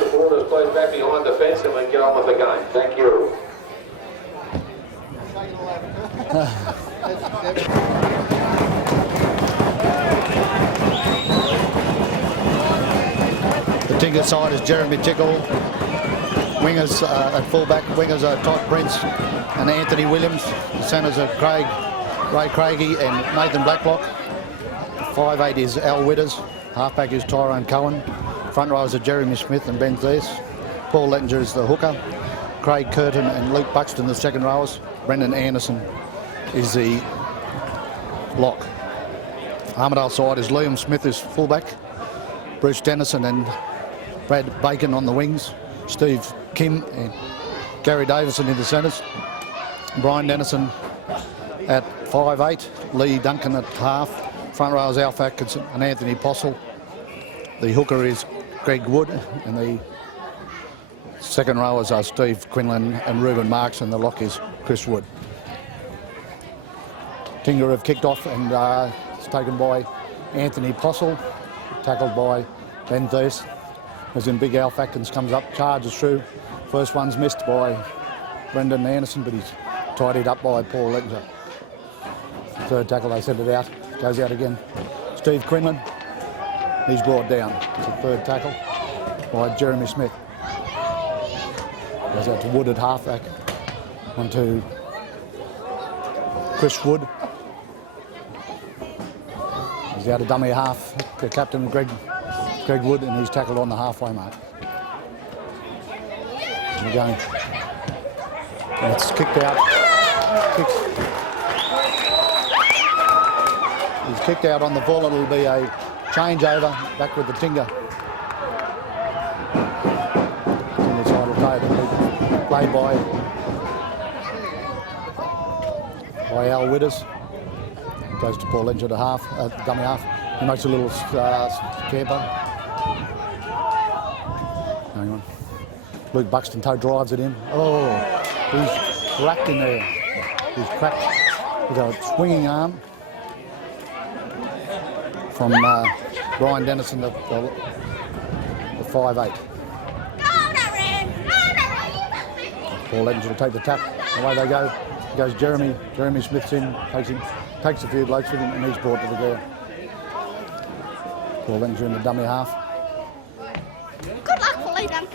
supporters, please back behind the fence and we can get on with the game. Thank you. The Tingha side is Jeremy Tickle. Wingers at fullback. Wingers are Todd Prince and Anthony Williams. The centres are Ray Craigie and Nathan Blacklock. 5'8" is Al Witters. Halfback is Tyrone Cohen. Front rowers are Jeremy Smith and Ben Thies. Paul Lettinger is the hooker. Craig Curtin and Luke Buxton the second rowers. Brendan Anderson is the lock. Armadale side is Liam Smith is fullback. Bruce Dennison and Brad Bacon on the wings. Steve Kim and Gary Davison in the centres. Brian Dennison at 5'8". Lee Duncan at half. Front row is Alf Atkinson and Anthony Postle. The hooker is Greg Wood and the second rowers are Steve Quinlan and Ruben Marks and the lock is Chris Wood. Tinger have kicked off and it's taken by Anthony Postle, tackled by Ben Thies. As in Big Alf Atkins comes up, charges through. First one's missed by Brendan Anderson, but he's tidied up by Paul Lettinger. Third tackle, they send it out, goes out again. Steve Quinlan, he's brought down. It's a third tackle by Jeremy Smith. Goes out to Wood at halfback. On to Chris Wood. He's out a dummy half. The captain, Greg Wood, and he's tackled on the halfway mark. And again, and it's kicked out. He's kicked out on the ball. It'll be a changeover back with the Tinger. Tinger side will play. It'll be played by Al Witters. Goes to Paul Lettinger to half, dummy half. He makes a little camper. Hang on. Luke Buxton toe drives it in. Oh, he's cracked in there. He's cracked with a swinging arm from Brian Dennison, the 5'8". Paul Lettinger will take the tap. Away they go. Goes Jeremy. Jeremy Smith's in, takes a few blokes with him, and he's brought to the ground. Paul Lettinger in the dummy half. Good luck for Liam.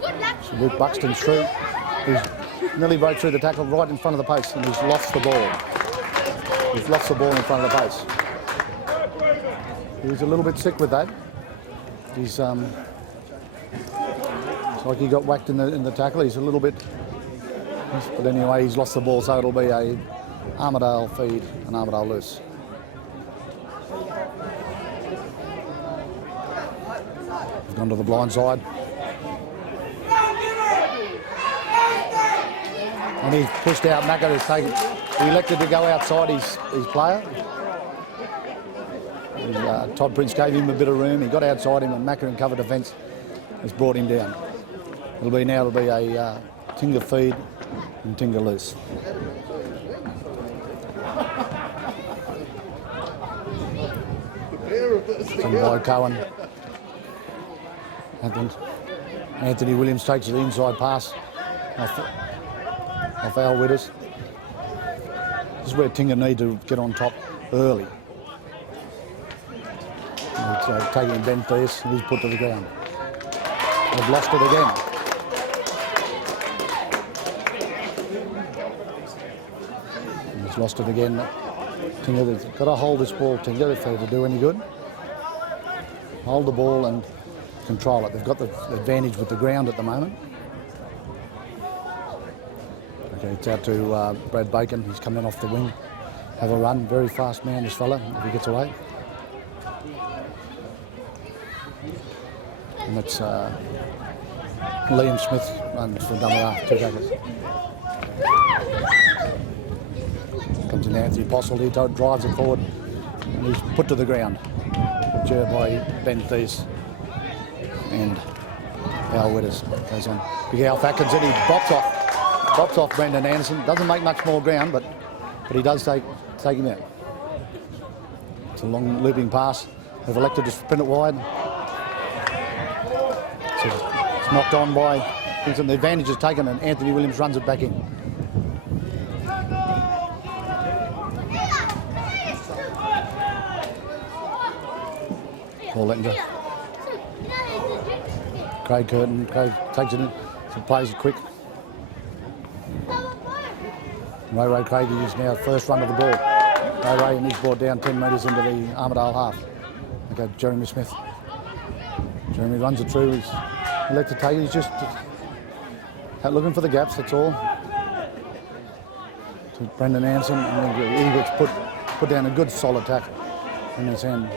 Good luck. So Luke Buxton's through. He's nearly broke through the tackle right in front of the post, and he's lost the ball. He's lost the ball in front of the post. He was a little bit sick with that. He's it's like he got whacked in the tackle. He's a little bit. But anyway, he's lost the ball, so it'll be a Armadale feed and Armadale loose. He's gone to the blind side. And he's pushed out. Macca has taken. He elected to go outside his player. Todd Prince gave him a bit of room. He got outside him, and Macca in cover defence has brought him down. It'll be a Tinger feed and Tinger loose. From by Cohen. Anthony Williams takes the inside pass off Al Witters. This is where Tinger need to get on top early. It's taking Ben Thies, and he's put to the ground. They've lost it again. He's lost it again. Tinger, they've got to hold this ball, Tinger, if they're to do any good. Hold the ball and control it. They've got the advantage with the ground at the moment. Okay, it's out to Brad Bacon. He's coming off the wing. Have a run. Very fast man, this fella, if he gets away. And that's Liam Smith runs for dummy half, 2 tackles. Comes in Anthony Postle, he drives it forward and he's put to the ground. Jerred by Ben Thies and Al Witters. Goes on. Big Alf Atkins and he bops off Brendan Anderson. Doesn't make much more ground, but he does take him out. It's a long looping pass. They've elected to spin it wide. It's knocked on by Kingston. The advantage is taken and Anthony Williams runs it back in. Paul Lettinger. Craig Curtin. Craig takes it in. So plays it quick. Ray Craigie is now first run of the ball. Ray and he's brought down 10 metres into the Armadale half. Okay, Jeremy Smith. Jeremy runs it through. He's elected to take it. He's just looking for the gaps, that's all. To Brendan Anderson, and he gets put down a good solid tackle in his hand.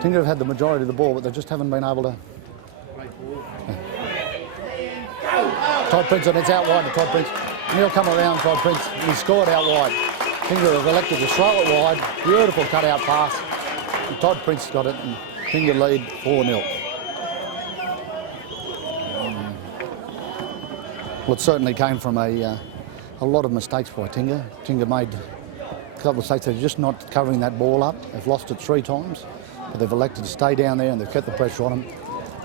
Tinger have had the majority of the ball, but they just haven't been able to. Todd Prince, and it's out wide to Todd Prince. And he'll come around Todd Prince, and he scored out wide. Tinger have elected to throw it wide. Beautiful cut-out pass. And Todd Prince got it, and Tinger lead 4-0. Well, it certainly came from a lot of mistakes by Tinger. Tinger made a couple of mistakes. They're just not covering that ball up. They've lost it 3 times, but they've elected to stay down there and they've kept the pressure on them.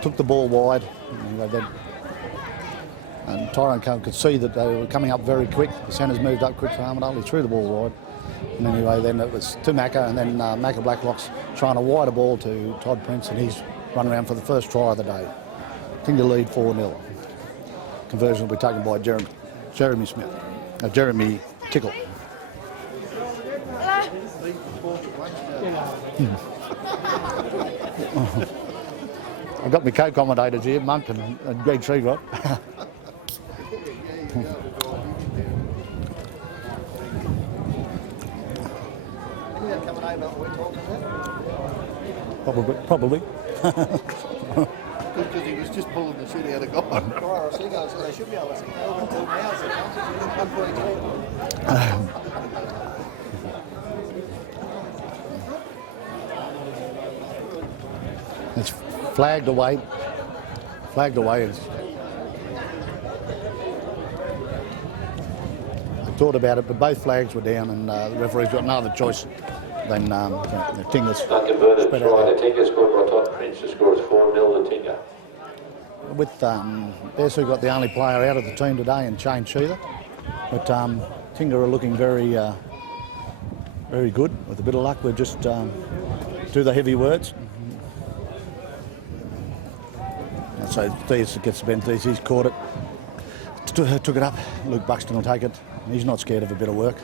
Took the ball wide. And Tyrone could see that they were coming up very quick. The centres moved up quick for Armadale. He threw the ball wide. And anyway, then it was to Macca, and then Macca Blacklock's trying a wider ball to Todd Prince, and he's run around for the first try of the day. Tinger lead 4-0. Conversion will be taken by Jeremy Smith. Jeremy Tickle. I've got my co-commentators here, Monk and Greg Tregrott. Probably. Because he was just pulling the shit out of God. So they should be able to see over 2 hours. It's flagged away. I thought about it, but both flags were down, and the referee's got no other choice than the Tingers. Unconverted try. The Tinger scored by Todd Prince. The score is 4-0 to Tinger. With Besu got the only player out of the team today, and Shane Sheeler. But Tinger are looking very good. With a bit of luck, we'll just do the heavy words. So Thies gets the Ben Thies. He's caught it. Took it up. Luke Buxton will take it. He's not scared of a bit of work.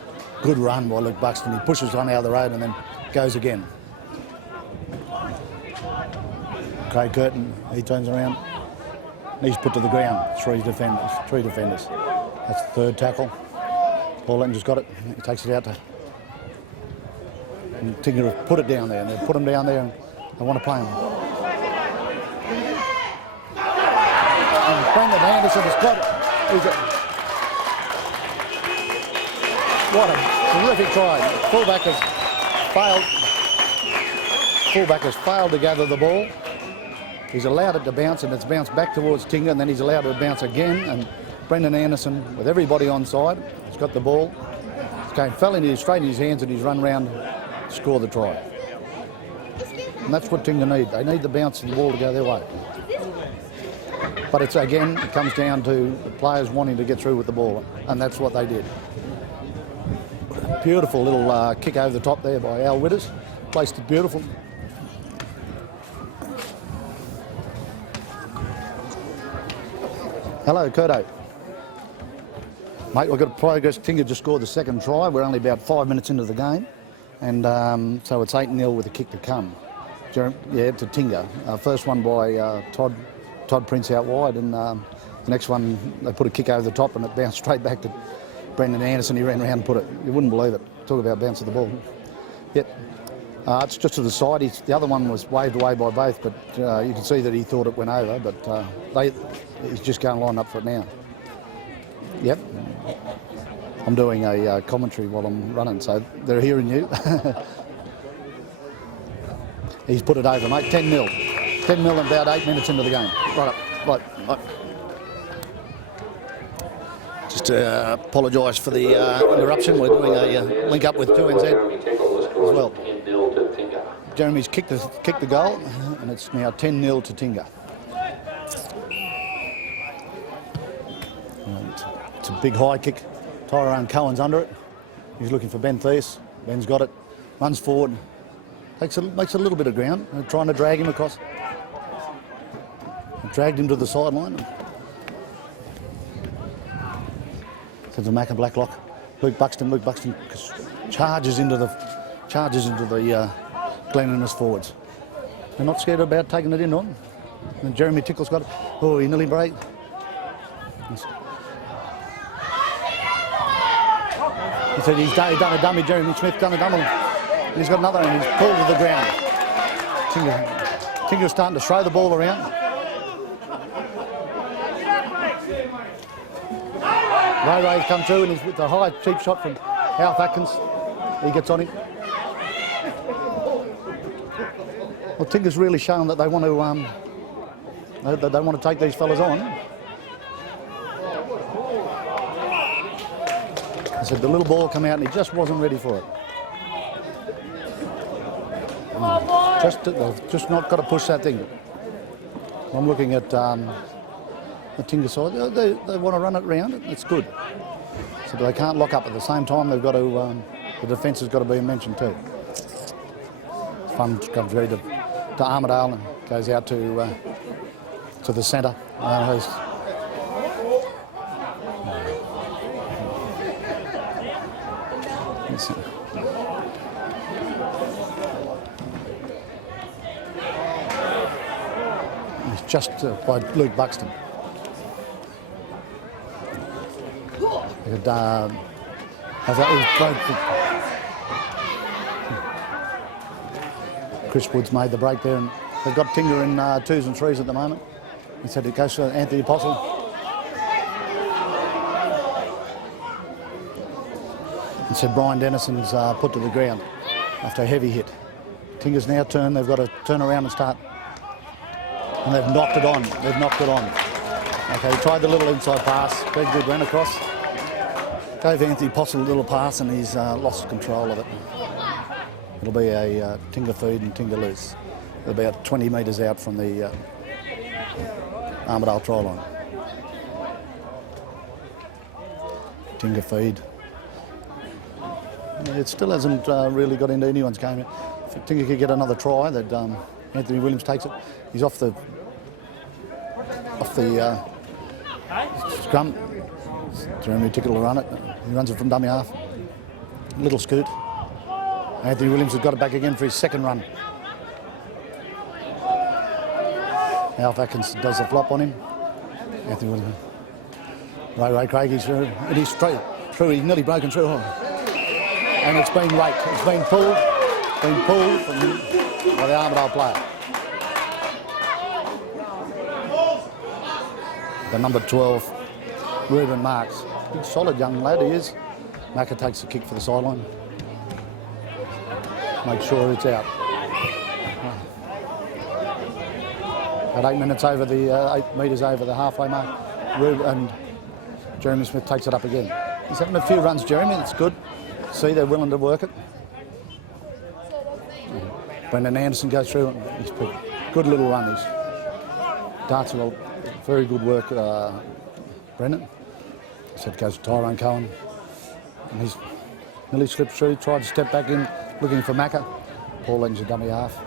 Good run by Luke Buxton. He pushes one out of the road and then goes again. Craig Curtin, he turns around. He's put to the ground. 3 defenders. That's the 3rd tackle. Paul Lettinger's got it. He takes it out to... And Tinger have put it down there, and they've put him down there and they want to play him. And Brendan Anderson has got it. What a terrific try. Fullback has failed to gather the ball. He's allowed it to bounce, and it's bounced back towards Tinger, and then he's allowed it to bounce again. And Brendan Anderson, with everybody on side, has got the ball. Fell straight in his hands, and he's run round to score the try. And that's what Tinger need. They need the bounce of the ball to go their way. But it comes down to the players wanting to get through with the ball, and that's what they did. Beautiful little kick over the top there by Al Witters. Placed it beautiful. Hello, Curto. Mate, we've got progress. Tinger just scored the 2nd try. We're only about 5 minutes into the game. And so it's 8-0 with a kick to come. To Tinger. First one by Todd Prince out wide, and the next one they put a kick over the top and it bounced straight back to Brendan Anderson. He ran around and put it. You wouldn't believe it. Talk about bounce of the ball. Yep. It's just to the side. The other one was waved away by both, but you can see that he thought it went over, but he's just going to line up for it now. Yep. I'm doing a commentary while I'm running, so they're hearing you. He's put it over, mate. 10-0. 10-0 and about 8 minutes into the game. Right. Just apologise for the interruption. We're doing a link up with 2NZ as well. Jeremy's kicked the goal, and it's now 10-0 to Tinger. a big high kick. Tyrone Cohen's under it. He's looking for Ben Thies. Ben's got it. Runs forward. Makes a little bit of ground. They're trying to drag him across. Dragged him to the sideline. To the Mac and Blacklock. Luke Buxton charges into the Glen Innes forwards. They're not scared about taking it in on. And Jeremy Tickle's got it. Oh, he nearly break. He said he's done a dummy. Jeremy Smith done a dummy. And he's got another and he's pulled to the ground. Tinger's starting to throw the ball around. Ray's come through and he's with the high cheap shot from Alf Atkins. He gets on him. Well, Tinger's really shown that they want to take these fellas on. I said the little ball come out and he just wasn't ready for it. They've just not got to push that thing. I'm looking at the Tinger side. They want to run it round. It's good. So they can't lock up at the same time. They've got to. The defence has got to be mentioned too. Fun comes through to Armadale and goes out to the centre. He's just by Luke Buxton. Chris Wood's made the break there, and they've got Tinger in 2s and 3s at the moment. He said it goes to Anthony Apostle. He said Brian Dennison's put to the ground after a heavy hit. Tinger's now turned. They've got to turn around and start. And they've knocked it on. They've knocked it on. Okay, he tried the little inside pass. Greg Good ran across. Gave Anthony Apostle a little pass and he's lost control of it. It'll be a Tinger feed and Tinger loose. About 20 metres out from the Armadale try line. Tinger feed. It still hasn't really got into anyone's game. If Tinger could get another try, that Anthony Williams takes it. He's off the scrum. Jeremy Tickle will run it. He runs it from dummy half. Little scoot. Anthony Williams has got it back again for his second run. Alf Atkins does the flop on him. Anthony Williams. Ray Craigie's through. It is straight through. He's nearly broken through. And it's been raked. It's been pulled. By the Armadale player. The number 12, Reuben Marks. Big solid young lad he is. Macca takes the kick for the sideline. Make sure it's out. At 8 minutes over the 8 metres over the halfway mark, and Jeremy Smith takes it up again. He's having a few runs, Jeremy. It's good. See, they're willing to work it. Brendan Anderson goes through and he's put good little run. He's darts a lot. Very good work, Brendan. So it goes to Tyrone Cohen. And he's nearly slipped through, tried to step back in, looking for Macca. Paul Legden's a dummy half.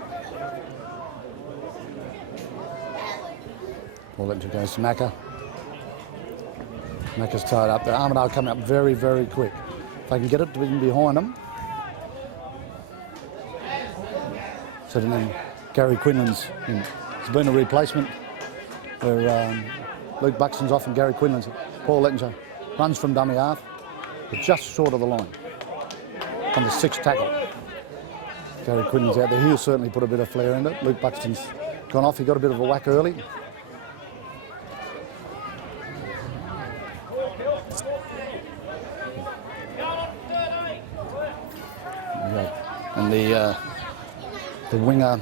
Paul Legden goes to Macca. Macca's tied up. The Armadale coming up very, very quick. If they can get it behind them. So then Gary Quinlan's in. There's been a replacement where Luke Buxton's off and Gary Quinlan's. Paul Legden runs from dummy half, but just short of the line. On the 6th tackle. Gary Quinlan's out there. He'll certainly put a bit of flair in it. Luke Buxton's gone off. He got a bit of a whack early. And the winger,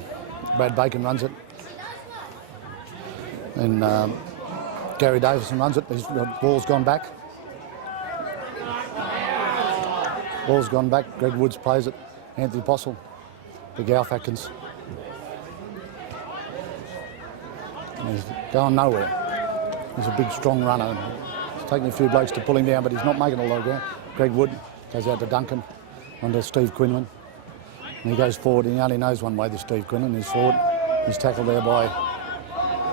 Brad Bacon, runs it. And Gary Davison runs it. His ball's gone back. Ball's gone back. Greg Woods plays it. Anthony Apostle. Big Alf Atkins. And he's going nowhere. He's a big, strong runner. taking a few blokes to pull him down, but he's not making a lot of ground. Greg Wood goes out to Duncan under Steve Quinlan. And he goes forward, and he only knows one way, this Steve Quinlan. He's forward. He's tackled there by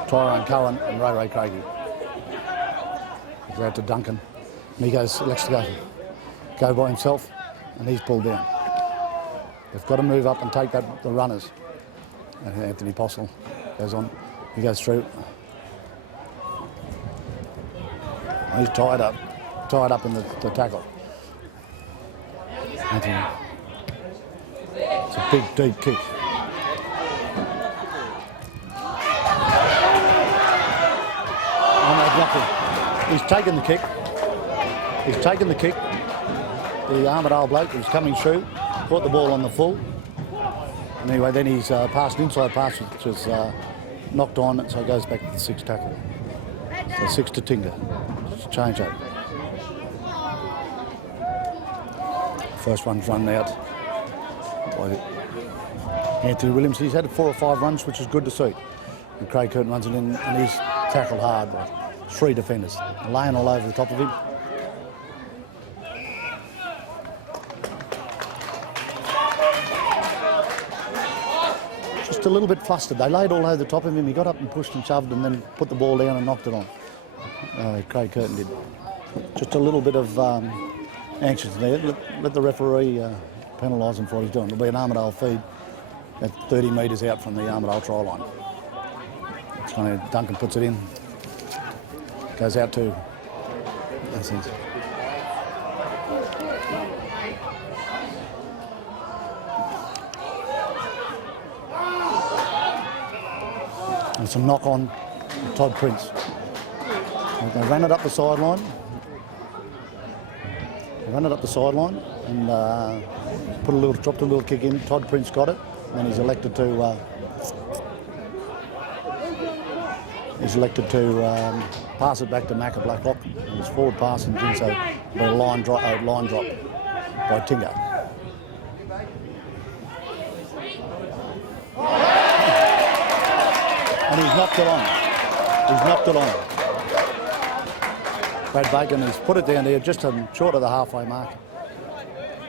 Tyrone Cohen and Ray Craigie. He's out to Duncan. And he elects to go by himself, and he's pulled down. They've got to move up and take the runners. And Anthony Postle goes on. He goes through. He's tied up in the tackle. Anthony. It's a big, deep kick. He's taken the kick. He's taken the kick. The Armadale bloke who's coming through, caught the ball on the full. And anyway, then he's passed an inside pass, which is knocked on, so it goes back to the 6 tackle. So 6 to Tinger. It's a change up. First one's run out by Anthony Williams. He's had 4 or 5 runs, which is good to see. And Craig Curtin runs it in, and he's tackled hard by 3 defenders, laying all over the top of him. Just a little bit flustered. They laid all over the top of him. He got up and pushed and shoved and then put the ball down and knocked it on. Craig Curtin did. Just a little bit of anxious there. Let the referee penalise him for what he's doing. It'll be an Armadale feed at 30 metres out from the Armadale try line. It's kind of, Duncan puts it in. Goes out to. And some knock on Todd Prince. They ran it up the sideline. And dropped a little kick in. Todd Prince got it, and he's elected to pass it back to Macca Blacklock. It was forward pass and did so by a line drop by Tinger. And he's knocked it on. Brad Bacon has put it down there just short of the halfway mark.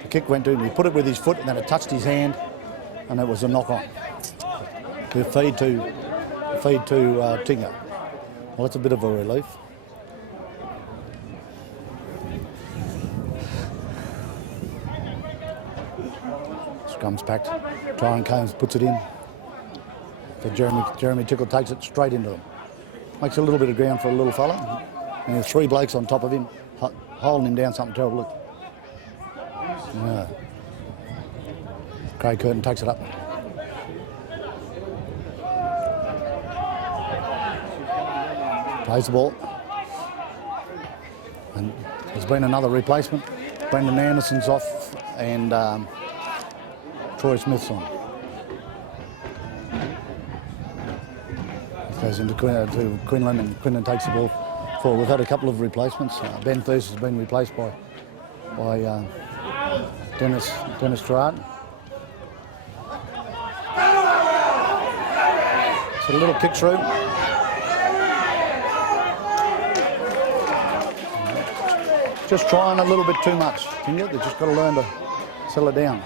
The kick went to him, he put it with his foot and then it touched his hand and it was a knock on. The feed to Tinger. Well, that's a bit of a relief. Scrum's packed. Tyrone Combs puts it in. So Jeremy Tickle takes it straight into him. Makes a little bit of ground for a little fella. And there's 3 blokes on top of him, holding him down. Something terrible. Look. Yeah. Craig Curtin takes it up. Plays the ball. And there's been another replacement. Brendan Anderson's off and Troy Smith's on. It goes into Quinlan and Quinlan takes the ball forward. We've had a couple of replacements. Ben Thurst has been replaced by Dennis Gerard. It's a little kick through. Just trying a little bit too much. They've just got to learn to settle it down.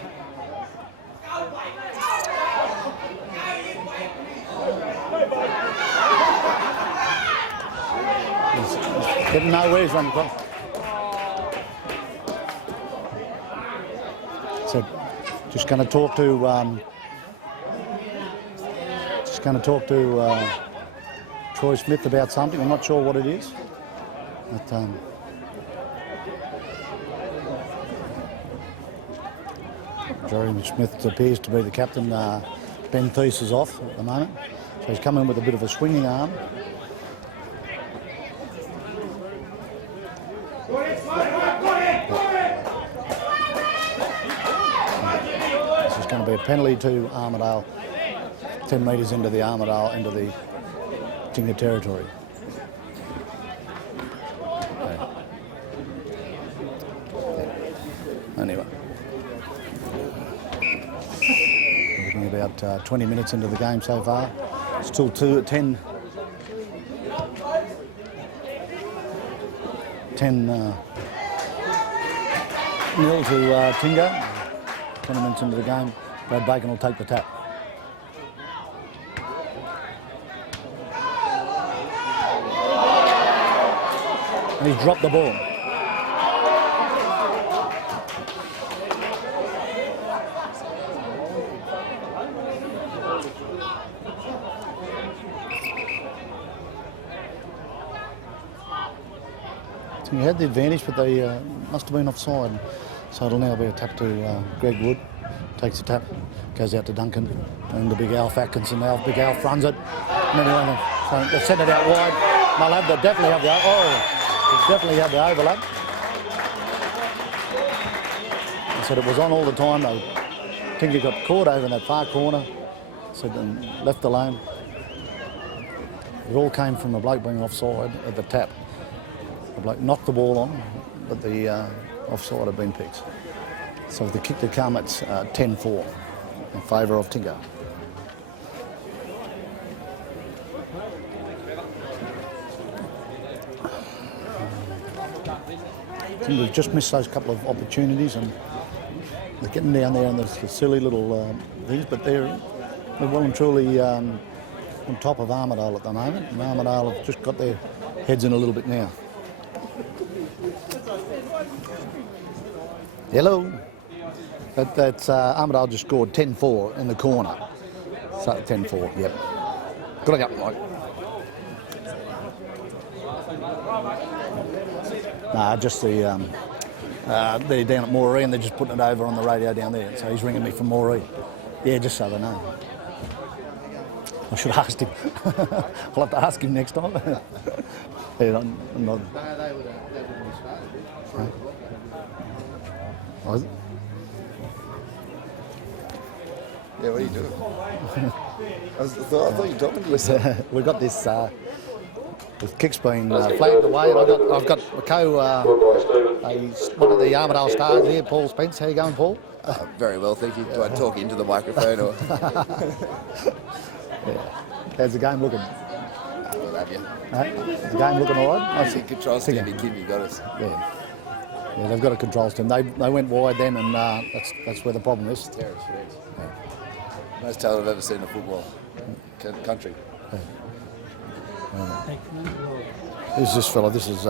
He's getting nowhere, he's running across. So just going to talk to Troy Smith about something. I'm not sure what it is. But, Jeremy Smith appears to be the captain. Ben Thies is off at the moment. So he's come in with a bit of a swinging arm. This is going to be a penalty to Armadale. 10 metres into the Armadale, into the Tingha territory. Anyway. About 20 minutes into the game so far. Still 10 10 nil to Tingha. 20 minutes into the game, Brad Bacon will take the tap. And he's dropped the ball. He had the advantage, but they must have been offside. So it'll now be a tap to Greg Wood. Takes the tap, goes out to Duncan, and the big Alf Atkinson now. Big Alf runs it. And anyway, so they send it out wide. They'll have definitely have the definitely have the overlap. I said it was on all the time though. Tinger got caught over in that far corner, said and left alone. It all came from a bloke being offside at the tap. The bloke knocked the ball on, but the offside had been picked. So with the kick to come, it's 10-4 in favour of Tingha. Tingha just missed those couple of opportunities, and they're getting down there on the silly little things, but they're well and truly on top of Armadale at the moment, and Armadale have just got their heads in a little bit now. Hello. But that's Armadale just scored 10-4 in the corner. So 10-4, yep. Good luck, Mike. Nah, just the they're down at Moree and they're just putting it over on the radio down there. So he's ringing me from Moree. Yeah, just so they know. I should have asked him. I'll have to ask him next time. Yeah, I'm not. Was it? Yeah, what are you doing? I thought you were talking to yourself. We've got this kicks being flagged away. I've got one of the Armadale stars here, Paul Spence. How you going, Paul? Very well, thank you. Do I talk into the microphone or? Yeah. How's the game looking? We'll have you. Is the game looking all right? I think control team in Kidney got us. Yeah. Yeah, they've got a controls team. They went wide then, and that's where the problem is. Terrace, yes. Yeah. Most talent I've ever seen in a football country. Yeah. Who's this fella? This is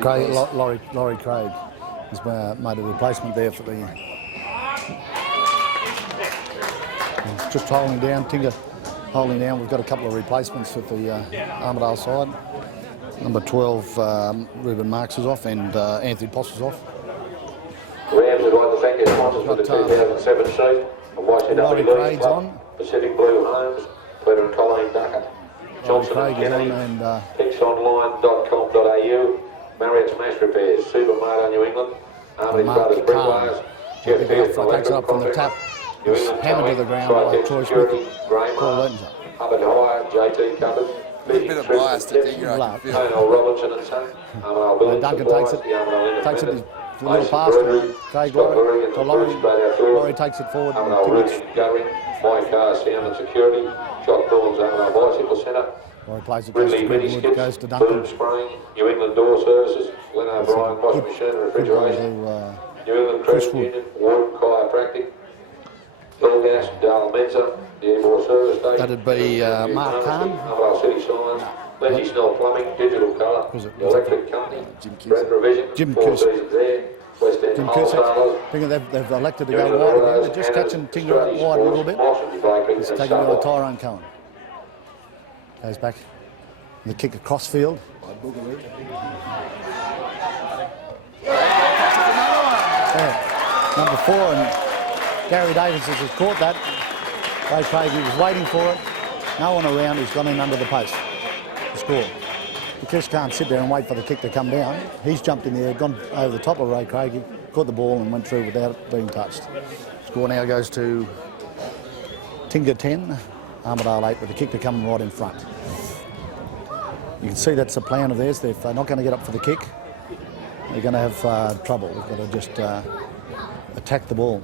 Craig, Laurie Craig. He's made a replacement there for the. He's just holding down. Tinger holding down. We've got a couple of replacements with the Armadale side. Number 12, Ruben Marks is off, and Anthony Poss is off. Rams would like to thank their sponsors for the 2007 season of Laurie YCW Craig's Club, on. Pacific Blue Homes, Peter and Colleen Duckett, Johnson Craig and Kennedy, and pixonline.com.au, Marriott's Mash Repairs, Supermarket New England, Army Brothers Bricklayers, Jeff Field from takes it up from the tap. He's hammered to the ground by Troy Smith. Paul Lenton. Hubbard Hire, JT Cupboard, A bit of bias to Tingha, I can feel. Colonel Robinson and Son, Armadale Building Duncan Supplies, takes it. the Armadale Takes it. Independent, A little pass to Craig Laurie. To Laurie takes it forward. And Armadale Roofing Guttering, My Car Sound and Security, Jock Thorns Armadale Bicycle Centre, Laurie plays it. Ridley Goes Mini to Skips, goes to Boom Duncan. Spraying, New England Door Services, Glen O'Brien Washing Machine and Refrigeration, New England Credit Union, Ward Chiropractic, Hillgas, Dale Mensa, the Airborne Service Station. That'd be Mark Kahn. Armadale City Signs, Lindsay Snell Plumbing, Digital Colour, Was it? the Electric Company, Jim Cusack. Brad Provision, Jim 4 Cusack. Seasons there, West End Jim Cusack. Wholesalers, Thinking they've elected to New go England wide again. Autos, They're just Cannon, catching Tinger Australian wide a little Sports, bit. Mosswood Bakery He's and taking over Sunlight. Tyrone Cohen. Goes back. The kick across field. Yeah. Number 4, and Gary Davis has caught that. Ray Craig, he was waiting for it. No one around, he's gone in under the post to score. The Chris can't sit there and wait for the kick to come down. He's jumped in there, gone over the top of Ray Craig, he caught the ball and went through without it being touched. Score now goes to Tingha 10, Armadale 8, with the kick to come right in front. You can see that's the plan of theirs. If they're not going to get up for the kick, they're going to have trouble. They've got to just attack the ball.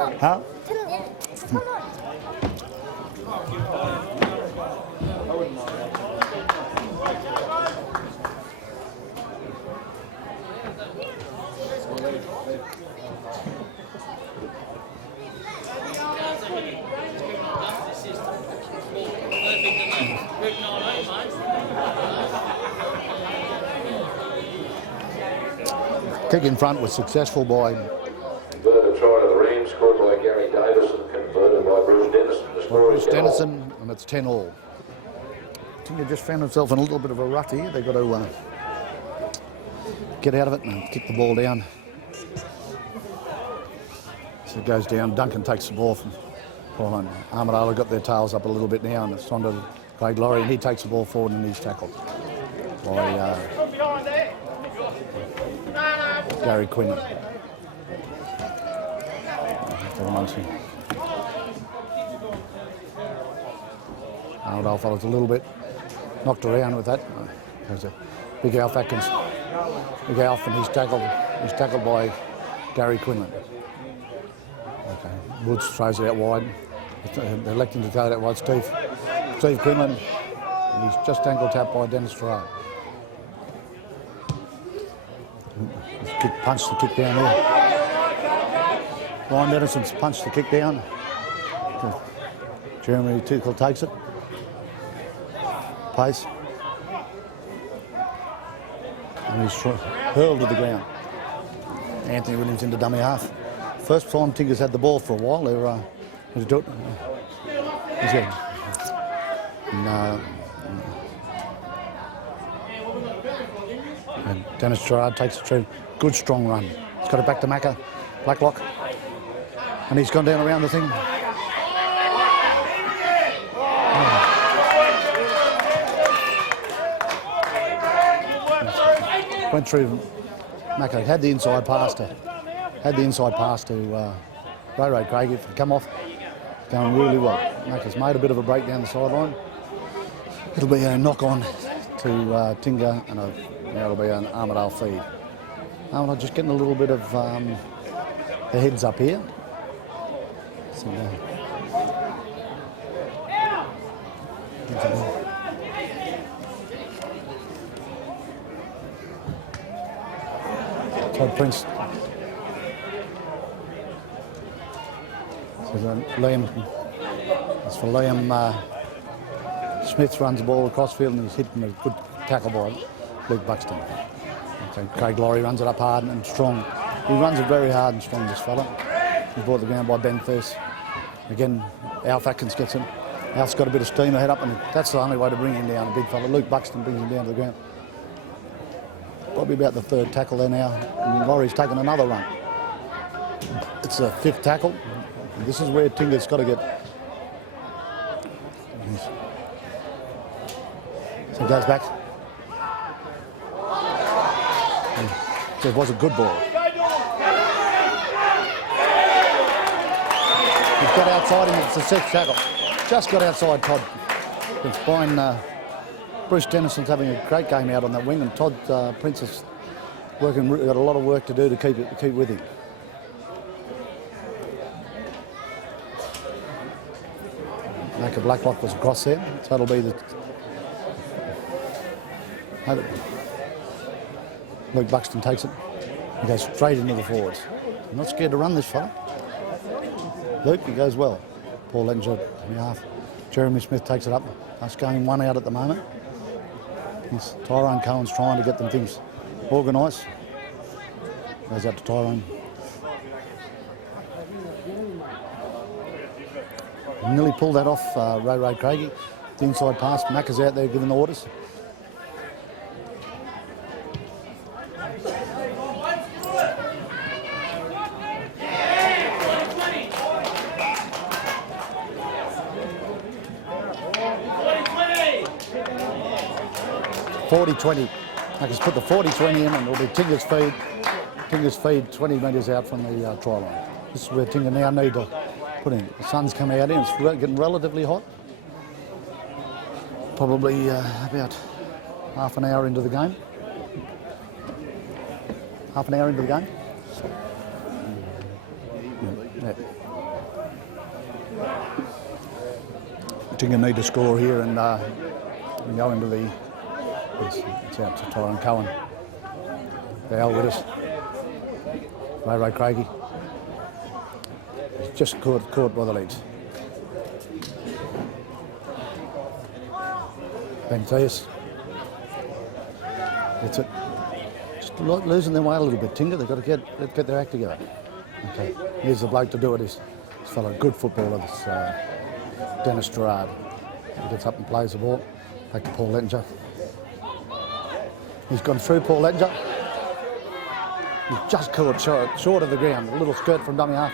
Huh? Kick in front was successful by Converted try to the Rams, scored by Gary Davis and converted by Bruce Dennison. The score is 10 all. Dennison, and it's 10 all. Tinger just found himself in a little bit of a rut here. They've got to get out of it and kick the ball down. So it goes down. Duncan takes the ball from Armadale. Have got their tails up a little bit now, and it's on to Craig Laurie, and he takes the ball forward and he's tackled by Gary Quinlan. Armadale follows a little bit, knocked around with that. There's a big Alf Atkins, big Alf, and he's tackled by Gary Quinlan. Okay, Woods throws it out wide. They're electing to throw it out wide. Steve Quinlan, and he's just ankle tapped by Dennis Farrar. Punched the kick down there. Ryan Dennison's punched the kick down. Jeremy Tickle takes it. Pace. And he's hurled to the ground. Anthony Williams into dummy half. First time Tinger's had the ball for a while. They're he's good. And Dennis Gerard takes it through. Good strong run. He's got it back to Macca. Blacklock. And he's gone down around the thing. Went through Macca. Had the inside pass to Ray Craig. If it come off, going really well. Macca's made a bit of a break down the sideline. It'll be a knock on to Tingha, and now it'll be an Armadale feed. Armadale just getting a little bit of the heads up here. So, Todd Prince. So Liam, as for Liam Smith runs the ball across field and he's hitting a good tackle by Luke Buxton. Okay, Craig Laurie runs it up hard and strong. He runs it very hard and strong, this fella. He's brought the ground by Ben Thurst. Again, Alf Atkins gets him. Alf's got a bit of steam ahead up, and that's the only way to bring him down, a big fella. Luke Buxton brings him down to the ground. Probably about the third tackle there now. And Laurie's taken another run. It's a fifth tackle. This is where Tinger's got to get. So he goes back. So it was a good ball. He's got outside him, it's the sixth tackle. Just got outside Todd. It's fine. Bruce Dennison's having a great game out on that wing, and Todd Prince is got a lot of work to do to keep with him. Macca Blacklock was across there, so that'll be the. Luke Buxton takes it. He goes straight into the forwards. I'm not scared to run this fella. Luke, he goes well. Paul Lettinger in half. Jeremy Smith takes it up. That's going one out at the moment. Tyrone Cohen's trying to get them things organised. Goes out to Tyrone. Nearly pulled that off, Ray Craigie. The inside pass, Macca's out there giving the orders. .40-20. Macca's put the 40-20 in, and it'll be Tinger's feed. Tinger's feed 20 metres out from the try line. This is where Tinger now need to put in. The sun's coming out in, it's getting relatively hot. Probably about half an hour into the game. Half an hour into the game. Yeah. Tinger need to score here and go into the... It's out to Tyrone Cohen. Dale with us. Ray Craigie. He's just caught by the legs. Ben Theus. That's it. Just losing their way a little bit, Tinger. They've got to get their act together. Okay, here's the bloke to do it. This fellow, good footballer, this Dennis Gerard. He gets up and plays the ball. Back to Paul Lettinger. He's gone through Paul Lettinger. He's just caught short of the ground. A little skirt from dummy half.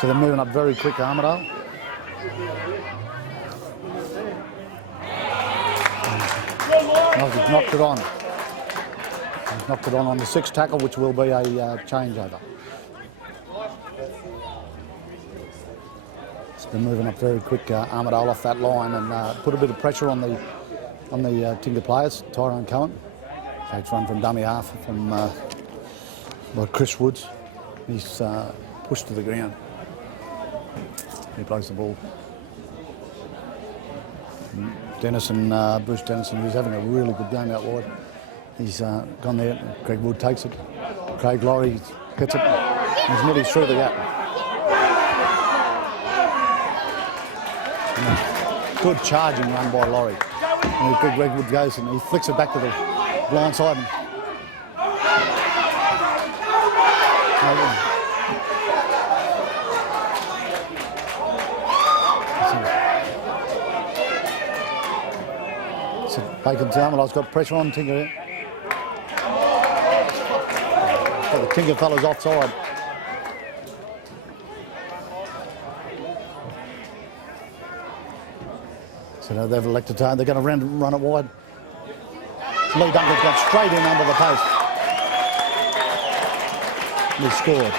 So they're moving up very quick, Armadale. He's knocked it on. He's knocked it on the 6th tackle, which will be a changeover. So they're moving up very quick, Armadale off that line, and put a bit of pressure on the Tinger players. Tyrone Cohen takes one from dummy half from by Chris Woods. He's pushed to the ground. He plays the ball. Bruce Dennison, who's having a really good game out wide. He's gone there. Greg Wood takes it. Craig Laurie gets it. He's nearly through the gap. Good charging run by Laurie. And Greg Wood goes and he flicks it back to the blind side. Bacon Armidale's got pressure on Tinger here. Got the Tinger fellas offside. So now they've elected to, they're going to run it wide. Lee Duncan's got straight in under the post. He scored.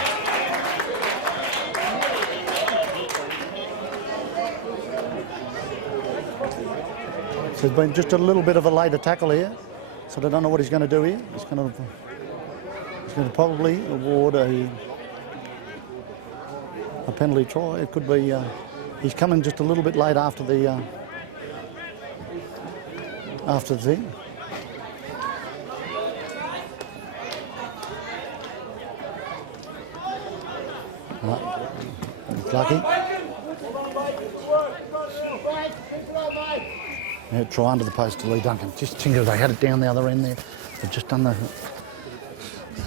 So there's been just a little bit of a later tackle here, so I don't know what he's going to do here. He's going to probably award a penalty try. It could be he's coming just a little bit late after the thing. Lucky. Yeah, try under the post to Lee Duncan. Just Tinger, they had it down the other end there. They've just done the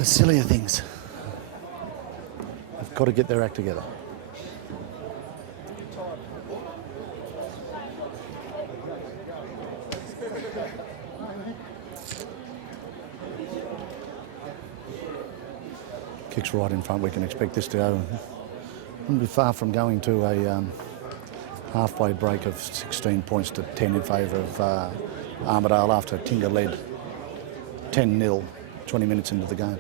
sillier things. They've got to get their act together. Kicks right in front. We can expect this to go. Wouldn't be far from going to a halfway break of 16 points to 10 in favour of Armadale after Tinger led 10-0 20 minutes into the game.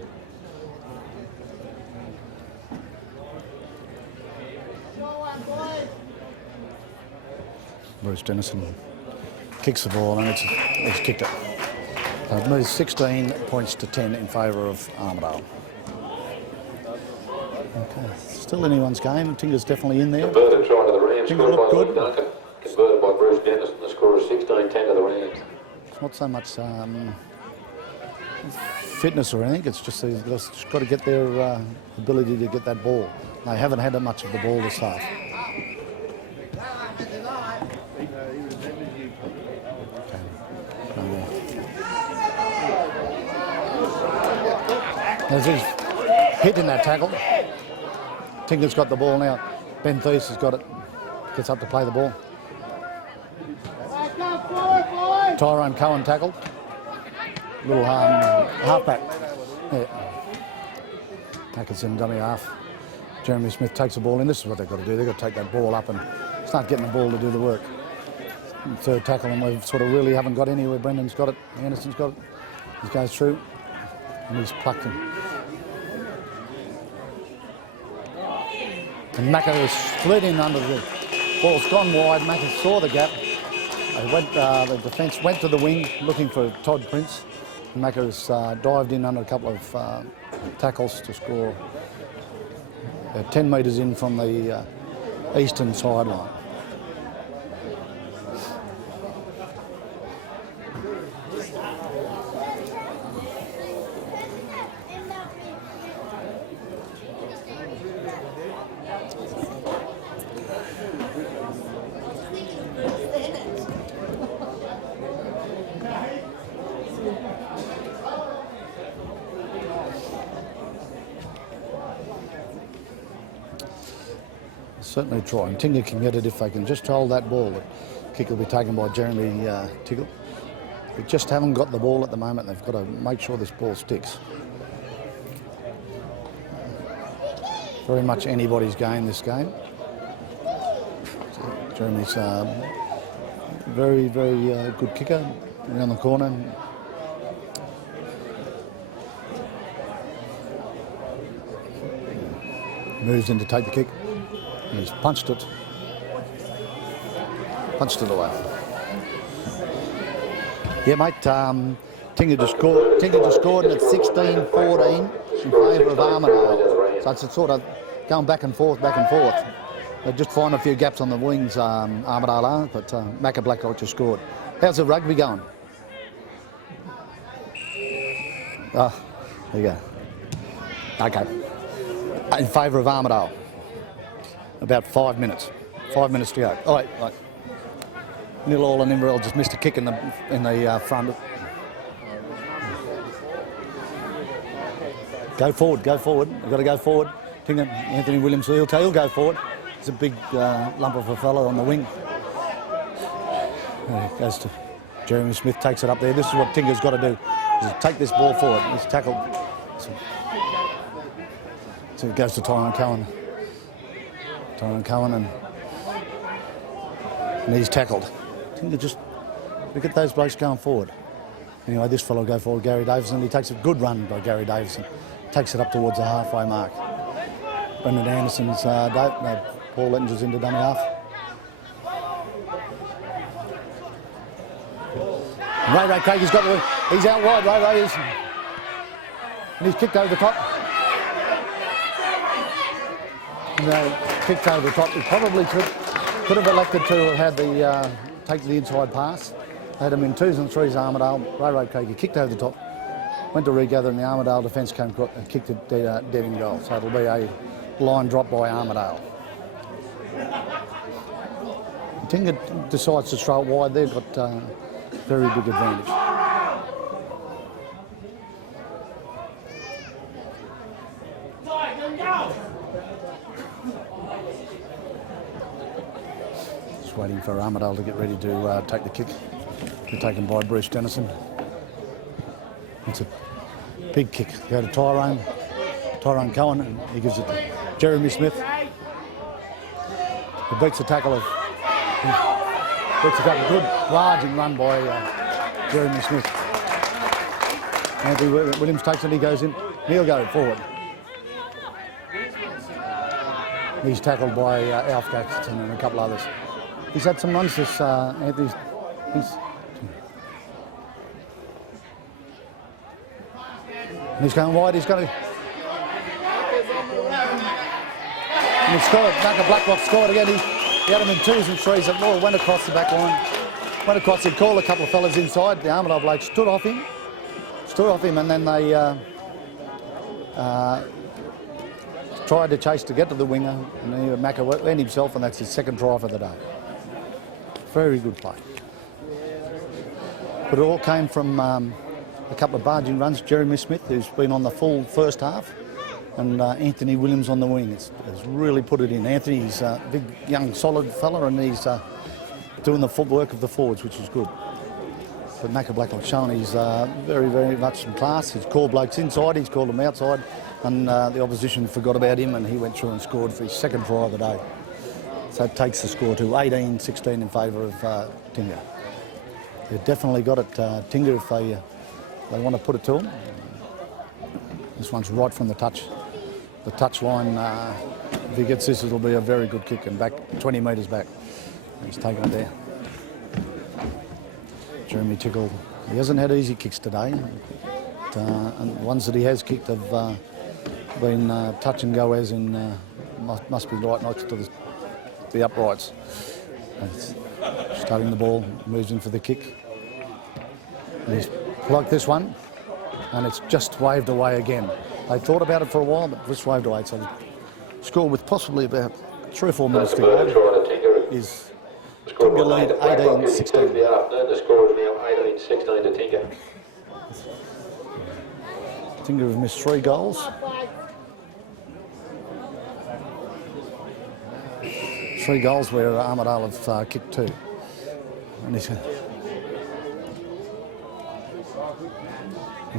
Bruce Dennison kicks the ball and it's kicked it. So it moves 16 points to 10 in favour of Armadale. Okay, still anyone's game. Tinger's definitely in there. Converted try to the Rams, Tinger scored by looked Lee good. Duncan. Converted by Bruce Dennison. The score is 16-10 to the Rams. It's not so much fitness or anything, it's just they've just got to get their ability to get that ball. They haven't had that much of the ball this half. As he's hitting that tackle, Tinger's got the ball now. Ben Thies has got it. Gets up to play the ball. Tyrone Cohen tackled. Little halfback. Yeah. Atkinson dummy half. Jeremy Smith takes the ball in. This is what they've got to do. They've got to take that ball up and start getting the ball to do the work. Third tackle, and we've sort of really haven't got anywhere. Brendan's got it. Anderson's got it. He goes through and he's plucked him. And Macca was slid in under the ball's gone wide. Macca saw the gap. The defence went to the wing looking for Todd Prince. And Macca has dived in under a couple of tackles to score 10 metres in from the eastern sideline. Certainly try, and Tinger can get it if they can just hold that ball. The kick will be taken by Jeremy Tickle. They just haven't got the ball at the moment. They've got to make sure this ball sticks. Very much anybody's game, this game. So Jeremy's very, very good kicker around the corner. Moves in to take the kick. And he's punched it away. Yeah, mate, Tinger just scored at 16-14 in favour of Armadale. So it's sort of going back and forth. They just find a few gaps on the wings, Armadale are, but Macca Blacklock just scored. How's the rugby going? Oh, there you go. Okay. In favour of Armadale. About 5 minutes. 5 minutes to go. All right. 0-0 and Inverell just missed a kick in the front. Go forward. You've got to go forward. Tingha, Anthony Williams, he'll go forward. It's a big lump of a fellow on the wing. There it goes to Jeremy Smith, takes it up there. This is what Tingha's got to do, is take this ball forward. He's tackled. So it goes to Tyrone Cohen. And he's tackled. Tingha just, look at those blokes going forward. Anyway, this fellow will go forward, Gary Davison. He takes a good run by Gary Davison. Takes it up towards the halfway mark. Brendan Anderson's Paul Lettinger's into dummy half. Ray Craig has got the wing. He's out wide, Ray is. And he's kicked over the top. Kicked over the top. He probably could have elected to have had the take the inside pass. They had him in 2s and 3s, Armadale. Ray Craig, he kicked over the top. Went to regather and the Armadale defence came and kicked it dead in goal. So it'll be a line drop by Armadale. Tingha decides to throw it wide. They've got very big advantage. Just waiting for Armadale to get ready to take the kick. They're taken by Bruce Dennison. It's a big kick. Go to Tyrone Cohen, and he gives it to Jeremy Smith. He beats the tackle of... Good barging run by Jeremy Smith. Anthony Williams takes it, he goes in. He'll go forward. He's tackled by Alf Gaxton and a couple others. He's had some runs this, Anthony's... He's going wide, he's going to... And he scored, Macca Blacklock scored again. He had him in 2s and 3s, and Law went across the back line. Went across, he called a couple of fellas inside. The Armadale blokes stood off him, and then they tried to chase to get to the winger, and Macca went himself, and that's his second try for the day. Very good play. But it all came from a couple of barging runs. Jeremy Smith, who's been on the full first half, and Anthony Williams on the wing. Has really put it in. Anthony's a big, young, solid fella, and he's doing the footwork of the forwards, which is good. But Macca Blacklock's shown he's very, very much in class. He's called blokes inside, he's called them outside, and the opposition forgot about him, and he went through and scored for his second try of the day. So it takes the score to 18-16 in favour of Tingha. They've definitely got it, Tingha, if they want to put it to him. This one's right from the touch line. If he gets this, it'll be a very good kick, and back 20 metres back. He's taken it there. Jeremy Tickle, he hasn't had easy kicks today. And the ones that he has kicked have been touch and go, as in must be right next to the uprights. Starting the ball, moves in for the kick. And he's plugged this one, and it's just waved away again. They thought about it for a while, but just waved away. So the score with possibly about 3 or 4 minutes to go is Tinger lead 18-16. The score is now 18-16 to Tinger. Tinger have missed 3 goals. 3 goals where Armadale have kicked 2. And he's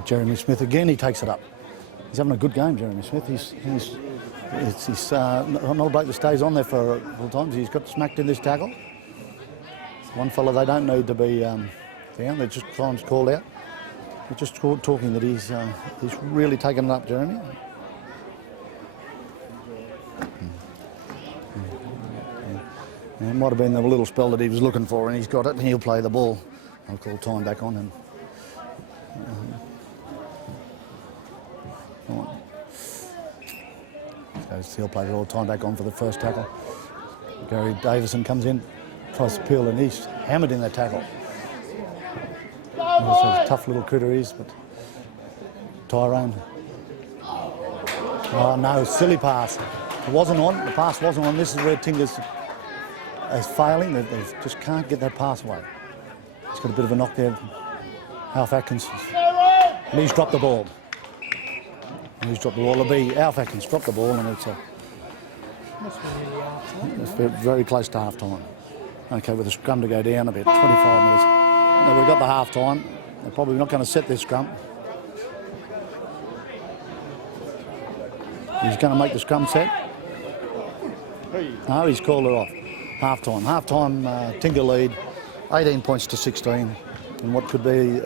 Jeremy Smith again, he takes it up. He's having a good game, Jeremy Smith. He's not a bloke that stays on there for times. He's got smacked in this tackle. One fellow they don't need to be down. They're just times called out. We're just talking that he's really taken it up, Jeremy. And it might have been the little spell that he was looking for, and he's got it, and he'll play the ball. I'll call time back on him. So he'll play the ball, time back on for the first tackle. Gary Davison comes in, tries to peel, and he's hammered in that tackle. A tough little critter he is, but Tyrone. Oh no, silly pass. It wasn't on, the pass wasn't on. This is where Tinger's is failing. They just can't get that pass away. He's got a bit of a knock there. Alf Atkins. And he's dropped the ball. He's dropped the ball. It'll be Alf Atkins dropped the ball, and it's very close to half time. Okay, with the scrum to go down a bit, 25 minutes. Now we've got the half time. They're probably not going to set this scrum. He's going to make the scrum set. No, he's called it off. Half time. Half time, Tinger lead, 18 points to 16. And what could be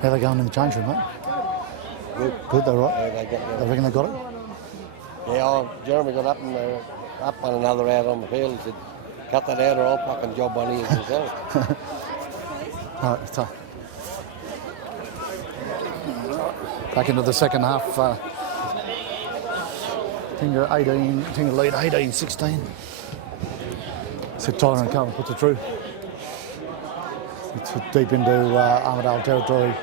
how are they going in the change room, mate? Good, they're right. Yeah, They reckon they got it? Yeah, Jeremy got up and up on another out on the field. He said, cut that out or I'll fucking job on you myself. All right, so back into the second half. Tinger lead 18-16. So Tyrone Curtin puts it through. It's deep into Armadale territory.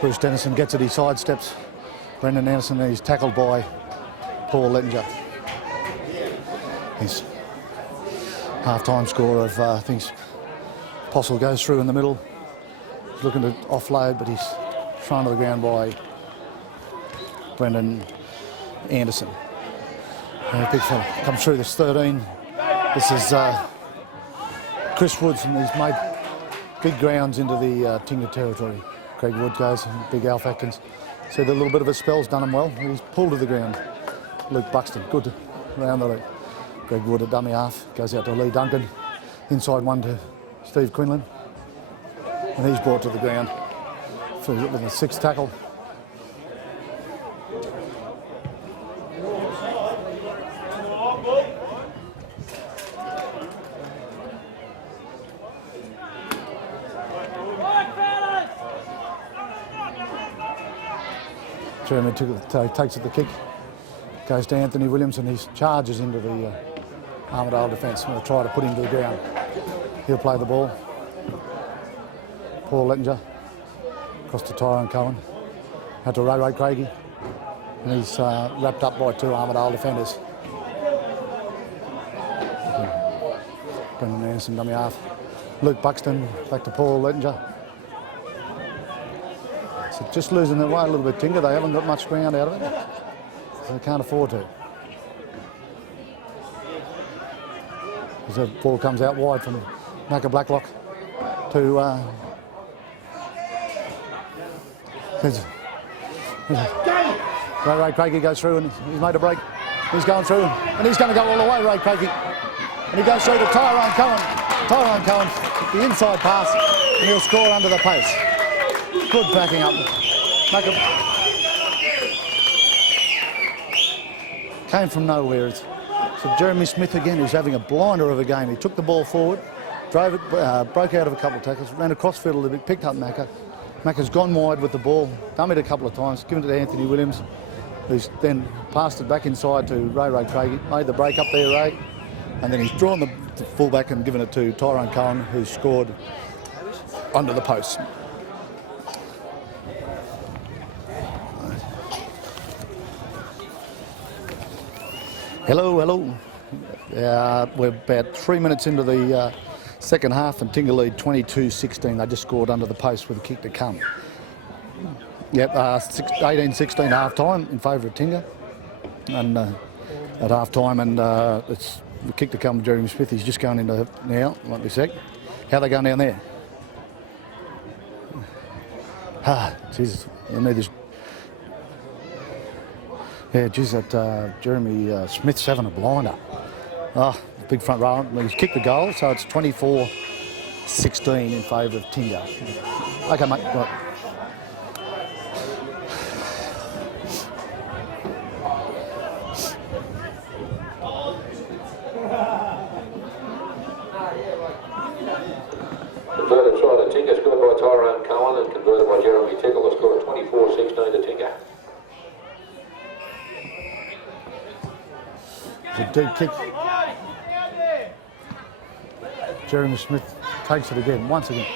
Bruce Dennison gets it, he sidesteps Brendan Anderson, and he's tackled by Paul Lettinger. His half-time score of, I think, Postle goes through in the middle. He's looking to offload, but he's thrown to the ground by Brendan Anderson. Big fella comes through this 13. This is Chris Woods, and he's made big grounds into the Tingha territory. Greg Wood goes, and big Alf Atkins. See, the little bit of a spell's done him well. He's pulled to the ground. Luke Buxton, good round the loop. Greg Wood at dummy half, goes out to Lee Duncan. Inside one to Steve Quinlan. And he's brought to the ground with a 6th tackle. Jeremy takes it the kick, goes to Anthony Williams, and he charges into the Armadale defence. We'll try to put him to the ground. He'll play the ball. Paul Lettinger across to Tyrone Cohen, out to Ray Craigie, and he's wrapped up by 2 Armadale defenders. Brendan Anderson, dummy half. Luke Buxton back to Paul Lettinger. So just losing their way a little bit, Tinger. They haven't got much ground out of it, so they can't afford to. As the ball comes out wide from Macca Blacklock to Ray Craigie goes through and he's made a break. He's going through and he's going to go all the way, Ray Craigie. And he goes through to Tyrone Cohen. Tyrone Cohen, the inside pass, and he'll score under the post. Good backing up. Came from nowhere. So Jeremy Smith again, who's having a blinder of a game. He took the ball forward, drove it, broke out of a couple of tackles, ran across field a little bit, picked up Macca. Macca's gone wide with the ball, dummied it a couple of times, given it to Anthony Williams, who's then passed it back inside to Ray Craigie, made the break up there, Ray, and then he's drawn the fullback and given it to Tyrone Cohen, who scored under the post. Hello. We're about 3 minutes into the second half and Tingha lead 22-16. They just scored under the post with a kick to come. Yep, 18-16 half time in favour of Tingha. And at half time, and it's the kick to come. Jeremy Smith, he's just going into now. Won't be a sec. How are they going down there? Jesus, I need this. Yeah, geez, that Jeremy Smith's having a blinder. Big front row. He's kicked the goal, so it's 24-16 in favour of Tinger. Okay, mate. Right. Converted try to Tinger, scored by Tyrone Cohen, and converted by Jeremy Tickle. The score 24-16 to Tinger. It's a deep kick. Jeremy Smith takes it again, once again.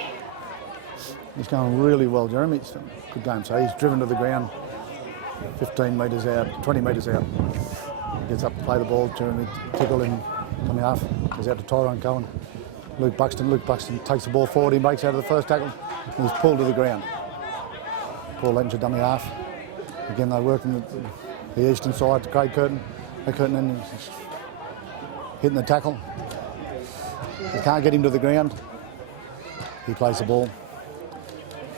He's going really well, Jeremy. It's a good game. So he's driven to the ground, 15 metres out, 20 metres out. He gets up to play the ball. Jeremy Tickle in coming half. Goes out to Tyrone Cohen. Luke Buxton takes the ball forward. He makes out of the first tackle. And he's pulled to the ground. Paul Lenton to dummy half. Again, they're working the eastern side to Craig Curtin. Curtin in, hitting the tackle. He can't get him to the ground. He plays the ball.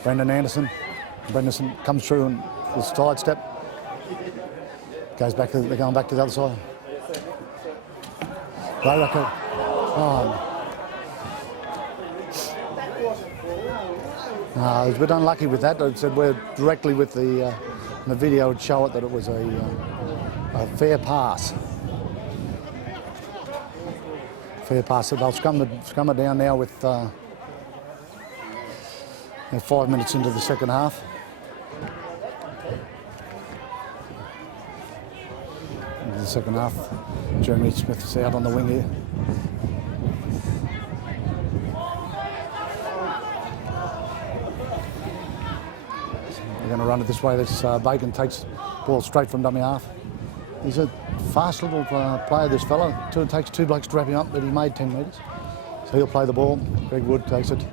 Brendan Anderson comes through and the side step. Goes back to, they're going back to the other side. He was a bit unlucky with that. I said we're directly with the video would show it that it was a fair pass. Fair pass. They'll scrum it down now with 5 minutes into the second half. Into the second half, Jeremy Smith is out on the wing here. They're going to run it this way. This Bacon takes the ball straight from dummy half. He's a fast little player, this fellow. It takes 2 blokes to wrap him up, but he made 10 metres. So he'll play the ball. Greg Wood takes it.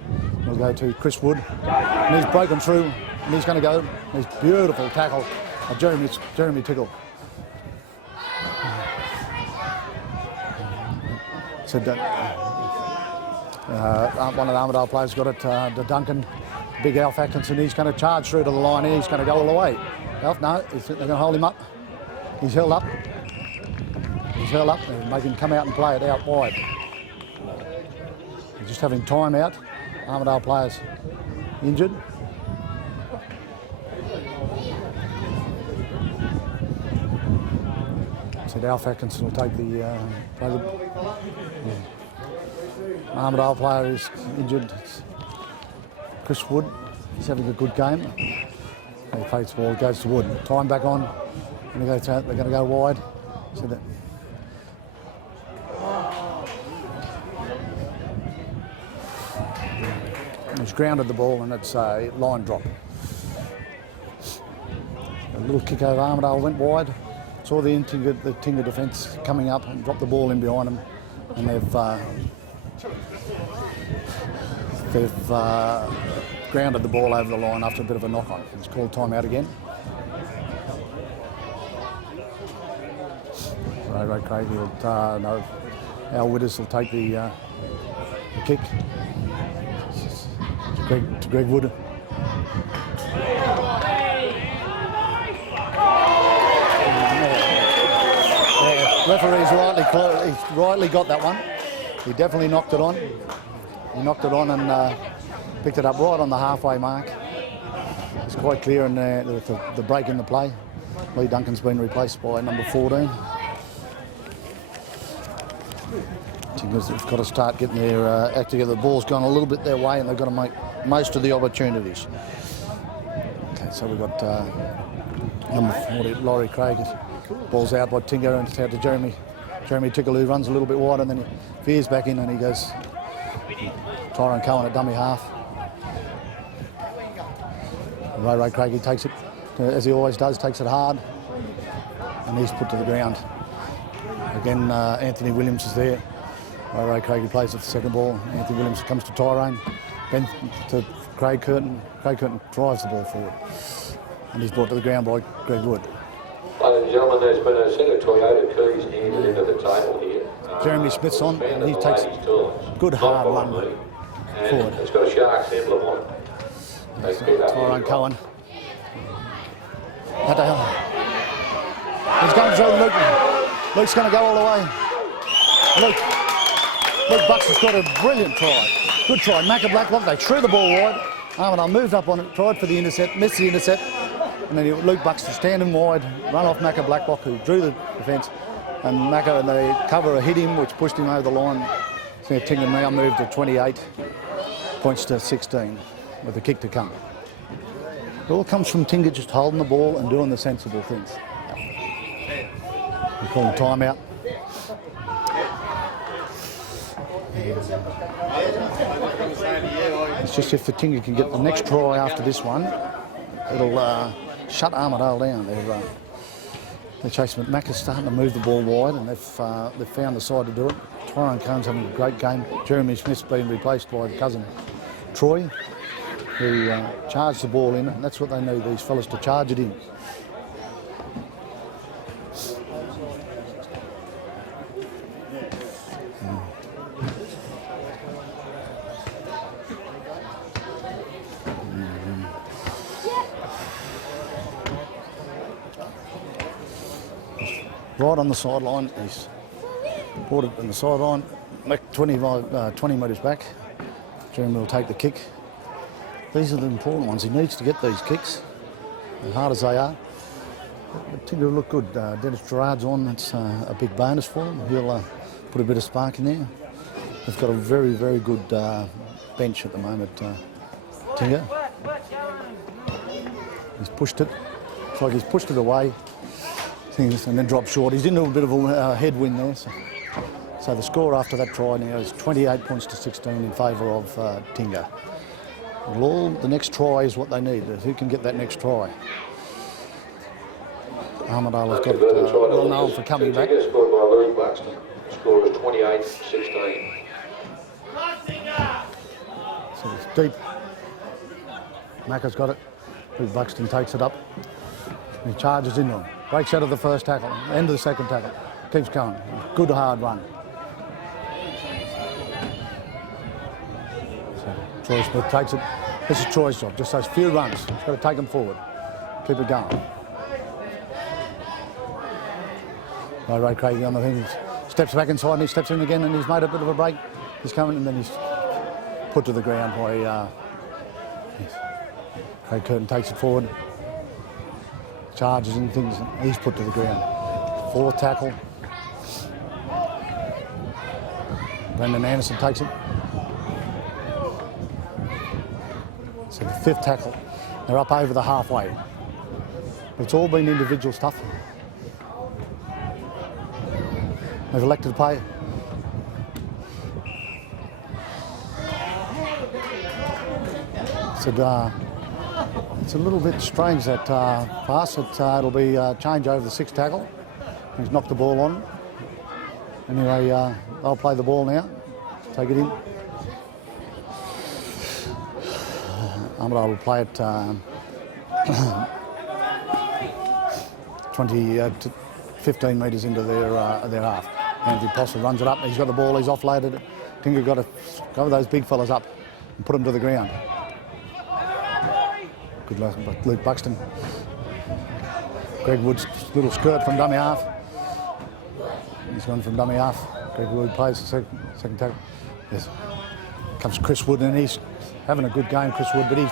He'll go to Chris Wood. And he's broken through, and he's going to go. He's beautiful tackle of Jeremy Tickle. So one of the Armadale players got it to Duncan. Big Alf Atkinson. He's going to charge through to the line here. He's going to go all the way. Alf, no, they're going to hold him up. He's held up. And make him come out and play it out wide. He's just having time out. Armadale players injured. Said Alf Atkinson will take the Armadale player is injured. Chris Wood, he's having a good game. He plays the ball, goes to Wood. Time back on. They're going to go wide. So that he's grounded the ball and it's a line drop. A little kick over Armadale went wide. Saw the Tinger defence coming up and dropped the ball in behind them, and they've grounded the ball over the line after a bit of a knock on. It's called time out again. Ray Craig will, no, Al Widders will take the kick to Greg Wood. Referee's rightly got that one. He definitely knocked it on. He knocked it on and picked it up right on the halfway mark. It's quite clear in the break in the play. Lee Duncan's been replaced by number 14. Tingers have got to start getting their act together. The ball's gone a little bit their way and they've got to make most of the opportunities. Okay, so we've got number 40, Laurie Craig. Ball's out by Tinger and it's out to Jeremy. Jeremy Tickle, who runs a little bit wide and then he veers back in and he goes Tyrone Cohen at dummy half. Ray Craigie takes it, as he always does, takes it hard and he's put to the ground. Again, Anthony Williams is there. Ray Craigie plays at the second ball. Anthony Williams comes to Tyrone, then to Craig Curtin. Craig Curtin drives the ball forward and he's brought to the ground by Greg Wood. Ladies and gentlemen, there's been a set of Toyota keys handed into the table here. Jeremy Smith's on and he takes a good hard run forward. It's got a Sharks emblem on it. Tyrone Cohen. He's going through Luke. Luke's going to go all the way. Luke Bucks has got a brilliant try. Good try. Macca Blacklock, they threw the ball wide. Armadale moved up on it, tried for the intercept, missed the intercept. And then Luke Buxton standing wide, run off Macca Blacklock, who drew the defence. And Macca and the cover hit him, which pushed him over the line. So Tingha now moved to 28 points to 16 with a kick to come. It all comes from Tingha just holding the ball and doing the sensible things. We call a timeout. It's just if the Tingha can get the next try after this one, it'll shut Armadale down. They're chasing, but Mac is starting to move the ball wide and they've found the side to do it. Tyrone Cohen's having a great game. Jeremy Smith's been replaced by cousin Troy, who charged the ball in, and that's what they need, these fellas to charge it in. Right on the sideline, he's brought it on the sideline, 20 metres back. Jeremy will take the kick. These are the important ones. He needs to get these kicks, as hard as they are. But Tingha will look good. Dennis Gerard's on. That's a big bonus for him. He'll put a bit of spark in there. They've got a very, very good bench at the moment, Tingha. He's pushed it. It's like he's pushed it away and then dropped short. He's into a bit of a headwind there. So the score after that try now is 28 points to 16 in favour of Tingha. The next try is what they need. Who can get that next try? Armadale has got well known for coming back. Scored by Luke Buxton. Score is 28-16. So it's deep. Macca's got it. Luke Buxton takes it up. He charges into him. Breaks out of the first tackle. End of the second tackle. Keeps going. Good hard run. Troy Smith takes it. This is Troy's job. Just those few runs. He's got to take them forward. Keep it going. Ray Craig on the thing. He steps back inside and he steps in again and he's made a bit of a break. He's coming and then he's put to the ground by Craig Curtin takes it forward. Charges and things. He's put to the ground. Fourth tackle. Brendan Anderson takes it. So the fifth tackle. They're up over the halfway. It's all been individual stuff. They've elected to play. It's a little bit strange that pass. It'll be change over the sixth tackle. He's knocked the ball on. Anyway, they'll play the ball now. Take it in. Armadale will play it 15 metres into their half. Anthony Postle runs it up. He's got the ball. He's offloaded it. Tingha got to go with those big fellas up and put them to the ground. Good luck, Luke Buxton. Greg Wood's little skirt from dummy half. He's gone from dummy half. Greg Wood plays the second tackle. Yes. Comes Chris Wood, and he's having a good game, Chris Wood, but he's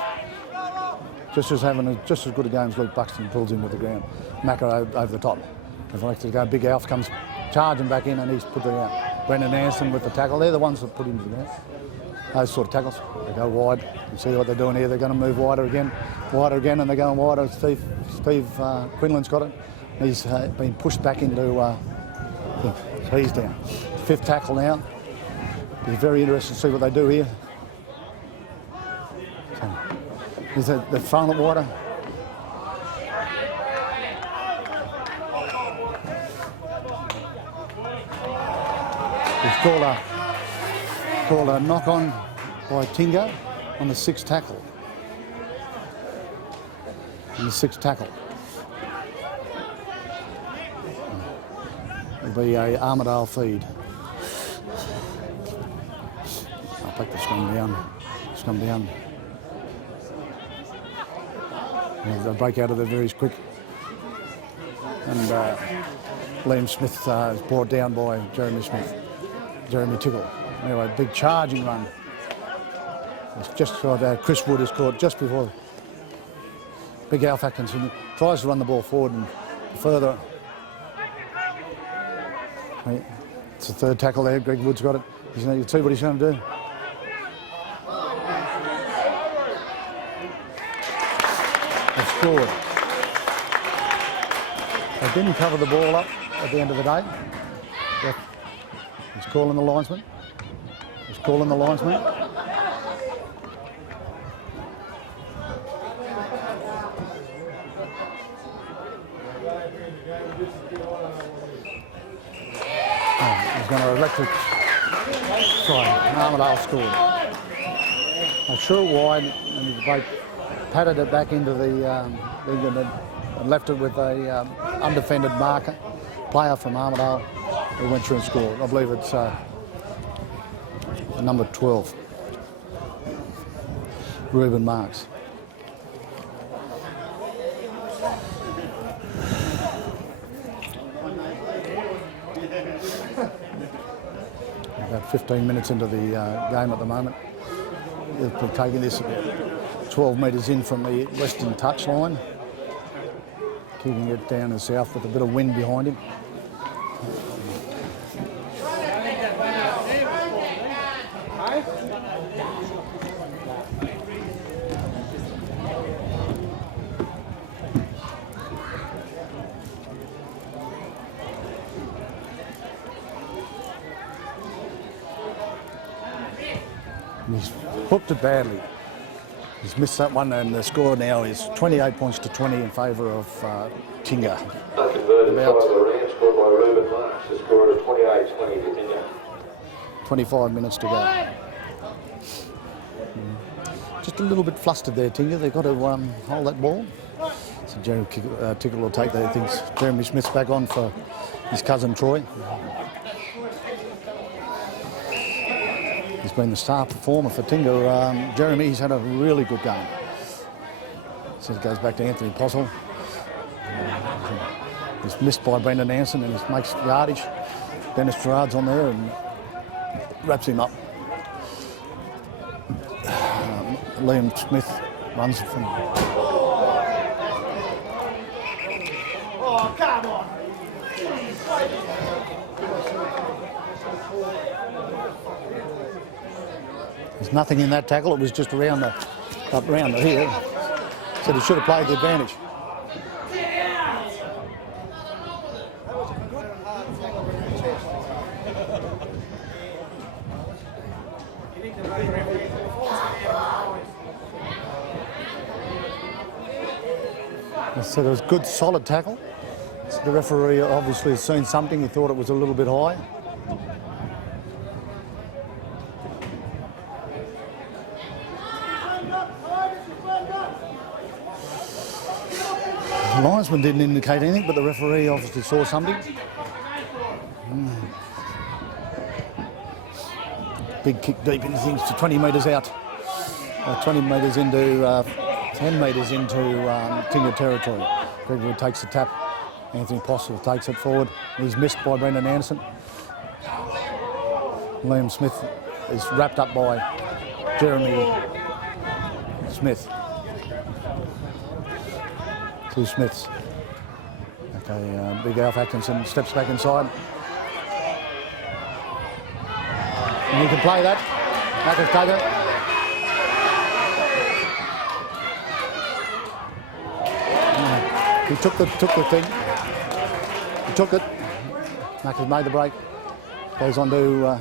just as good a game as Luke Buxton. Pulls him to the ground. Macca over the top. If I like to go, Big Alf comes charging back in, and he's put the Brendan Anderson with the tackle. They're the ones that put him to the ground. Those sort of tackles. They go wide. You see what they're doing here. They're going to move wider again, and they're going wider. Steve Quinlan's got it. He's been pushed back into. So he's down. Fifth tackle now. It's very interesting to see what they do here. So, they're throwing it wider. He's called a knock on by Tinger on the sixth tackle. It'll be a Armadale feed. I'll take the scrum down. And they'll break out of there very quick. And Liam Smith is brought down by Jeremy Tickle. Anyway, big charging run. It's just got Chris Wood is caught just before. Big Alf Atkinson tries to run the ball forward and further. It's the third tackle there. Greg Wood's got it. You can see what he's going to do. They've scored. They didn't cover the ball up at the end of the day. He's calling the linesman. He's going to electric. Sorry, Armadale scored. They threw it wide, and they patted it back into the and left it with a undefended marker player from Armadale who went through and scored. I believe it's number 12, Reuben Marks. About 15 minutes into the game at the moment. They're taking this about 12 metres in from the western touchline, keeping it down the south with a bit of wind behind him. He's hooked it badly. He's missed that one, and the score now is 28 points to 20 in favour of Tingha. Converted by the Rams, scored by Reuben Marks. The score is 28-20 to Tingha. 25 minutes to go. Just a little bit flustered there, Tingha. They've got to hold that ball. So Jeremy Tickle will take that. He thinks Jeremy Smith's back on for his cousin Troy. He's been the star performer for Tingha. Jeremy, he's had a really good game. So it goes back to Anthony Postle. He's missed by Brendan Anderson, and he makes yardage. Dennis Gerard's on there and wraps him up. Liam Smith runs it from... Oh, come on! There's nothing in that tackle. It was just around the here. So he should have played the advantage. So there was good, solid tackle. So the referee obviously has seen something. He thought it was a little bit high. The linesman didn't indicate anything, but the referee obviously saw something. Big kick deep into things to 20 metres out. 20 metres into, 10 metres into Tingha territory. Greg Wood takes the tap Anthony Postle takes it forward. He's missed by Brendan Anderson. Liam Smith is wrapped up by Jeremy Smith. 2 Smiths. Okay, Big Alf Atkinson steps back inside. And you can play that. Macca's take it. He took the thing. He took it. Macca's made the break. Goes on to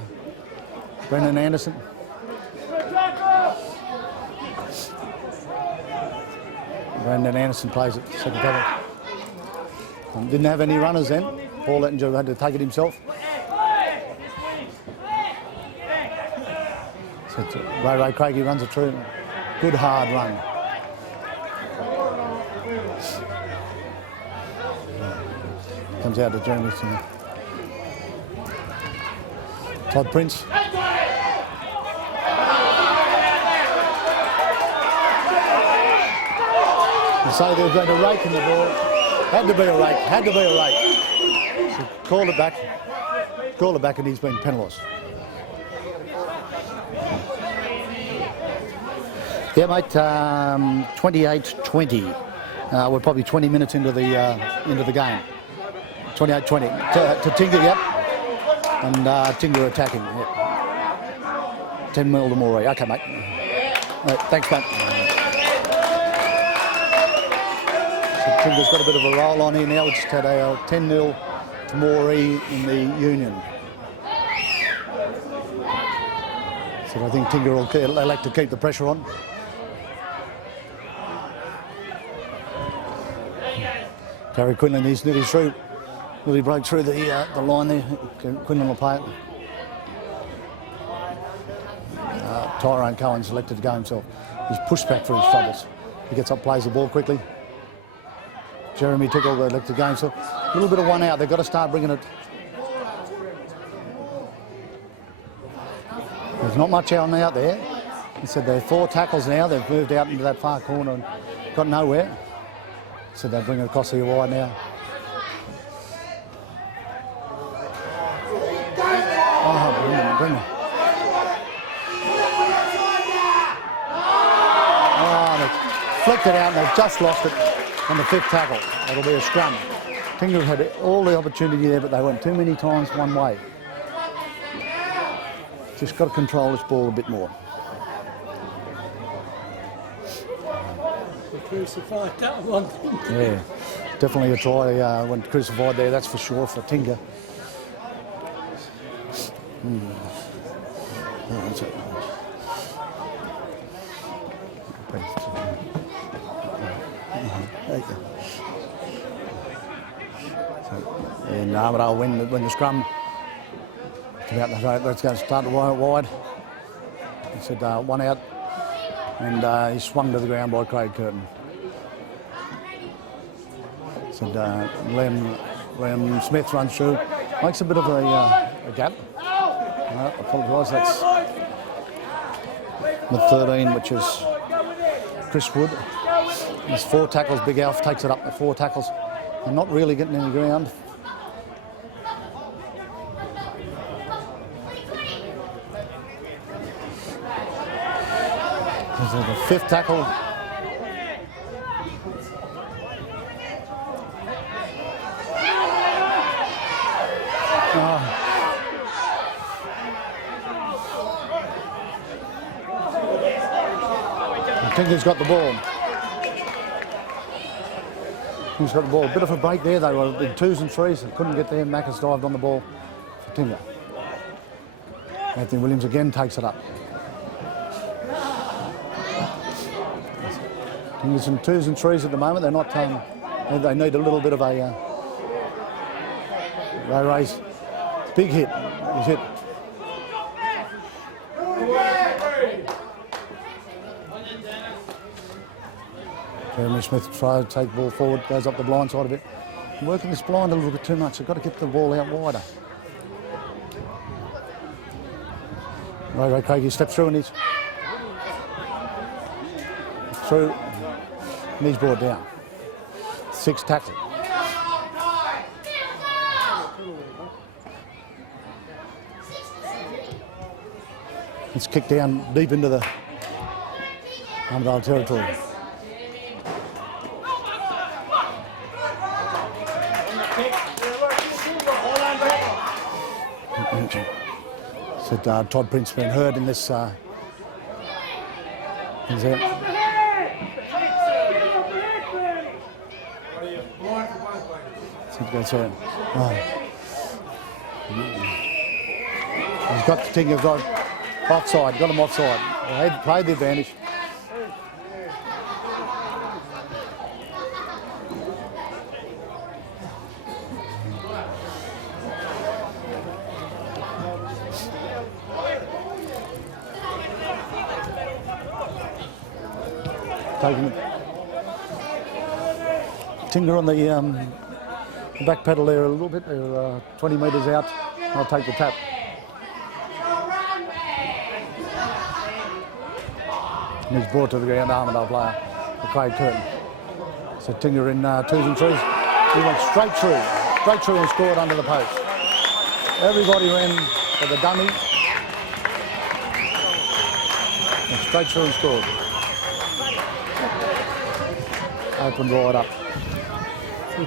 Brendan Anderson. Brendan Anderson plays it, second cover. Didn't have any runners then. Paul Ettinger had to take it himself. So Ray Craigie runs it through. Good hard run. Comes out to Jeremy. Todd Prince. And so they were going to rake in the ball. Had to be a rake, had to be a rake. So called it back and he's been penalised. Yeah, mate, 28-20. We're probably 20 minutes into the game. 28-20 to Tinger, yep. And Tinger attacking, yep. 10 mil to Moree. Okay, mate. Right, thanks, mate. So Tinger's got a bit of a roll on here now. We just had a 10-0 to Moree in the Union. So I think Tinger will elect to keep the pressure on. Gary Quinlan, he's nearly through. Will he break through the line there? Quinlan will play it. Tyrone Cohen selected to go himself. He's pushed back for his troubles. He gets up, plays the ball quickly. Jeremy Tickle elected to go himself. A little bit of one out. They've got to start bringing it. There's not much out there. He said there are 4 tackles now. They've moved out into that far corner and got nowhere. So they're bringing it across here wide now. Oh, bring it. Oh, they flicked it out and they've just lost it on the 5th tackle. It'll be a scrum. Tinger had all the opportunity there, but they went too many times one way. Just got to control this ball a bit more. Crucified that one. Yeah, definitely a try when crucified there, that's for sure, for Tinger. Oh, that's it. And Armadale win the scrum. Let's go start wide. He said 1 out. And he's swung to the ground by Craig Curtin. So Liam Smith runs through, makes a bit of a gap. I apologise, that's the 13, which is Chris Wood. There's 4 tackles, Big Alf takes it up to 4 tackles. They're not really getting any ground. This is the 5th tackle. Tinger's got the ball. He's got the ball. A bit of a break there. They were in 2s and 3s and couldn't get there. Macca's dived on the ball for Tinger. Anthony Williams again takes it up. Tinger's in 2s and 3s at the moment. They're not. They need a little bit of a race. Big hit. He's hit. Jeremy Smith tries to take the ball forward, goes up the blind side of it. Working this blind a little bit too much. They've got to get the ball out wider. Ray Craigie steps through and he's through and he's brought down. 6 tackle. It's kicked down deep into the Armadale territory. So Todd Prince been hurt in this. He's out. So it goes out. Oh. He's got the Tinger, got offside, got him offside. They played the advantage. Taking it. Tinger on the back pedal there a little bit. They're 20 metres out. I'll take the tap. And he's brought to the ground, Armidale player, Craig Curtin. So Tinger in 2s and 3s. He went straight through and scored under the post. Everybody ran for the dummy. And straight through and scored. Opened right up.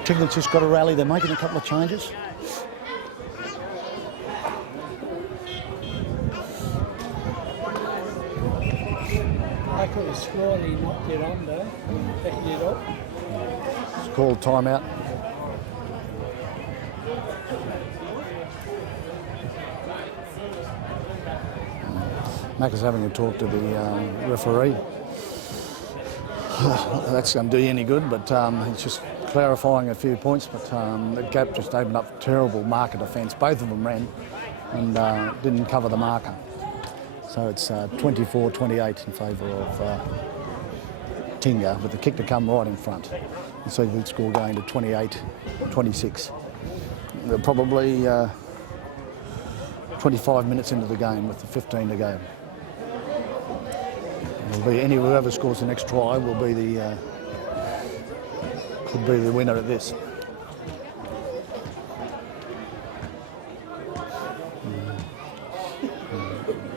Tinger's just got a rally. They're making a couple of changes. I could have sworn he knocked it on there, picked it up. It's called timeout. Mac is having a talk to the referee. That's going to do you any good, but he's just clarifying a few points. But the gap just opened up terrible marker defence. Both of them ran and didn't cover the marker. So it's 24-28 in favour of Tingha, with the kick to come right in front. And so the score going to 28-26. They're probably 25 minutes into the game with the 15 to go. It'll be whoever scores the next try will be the could be the winner at this.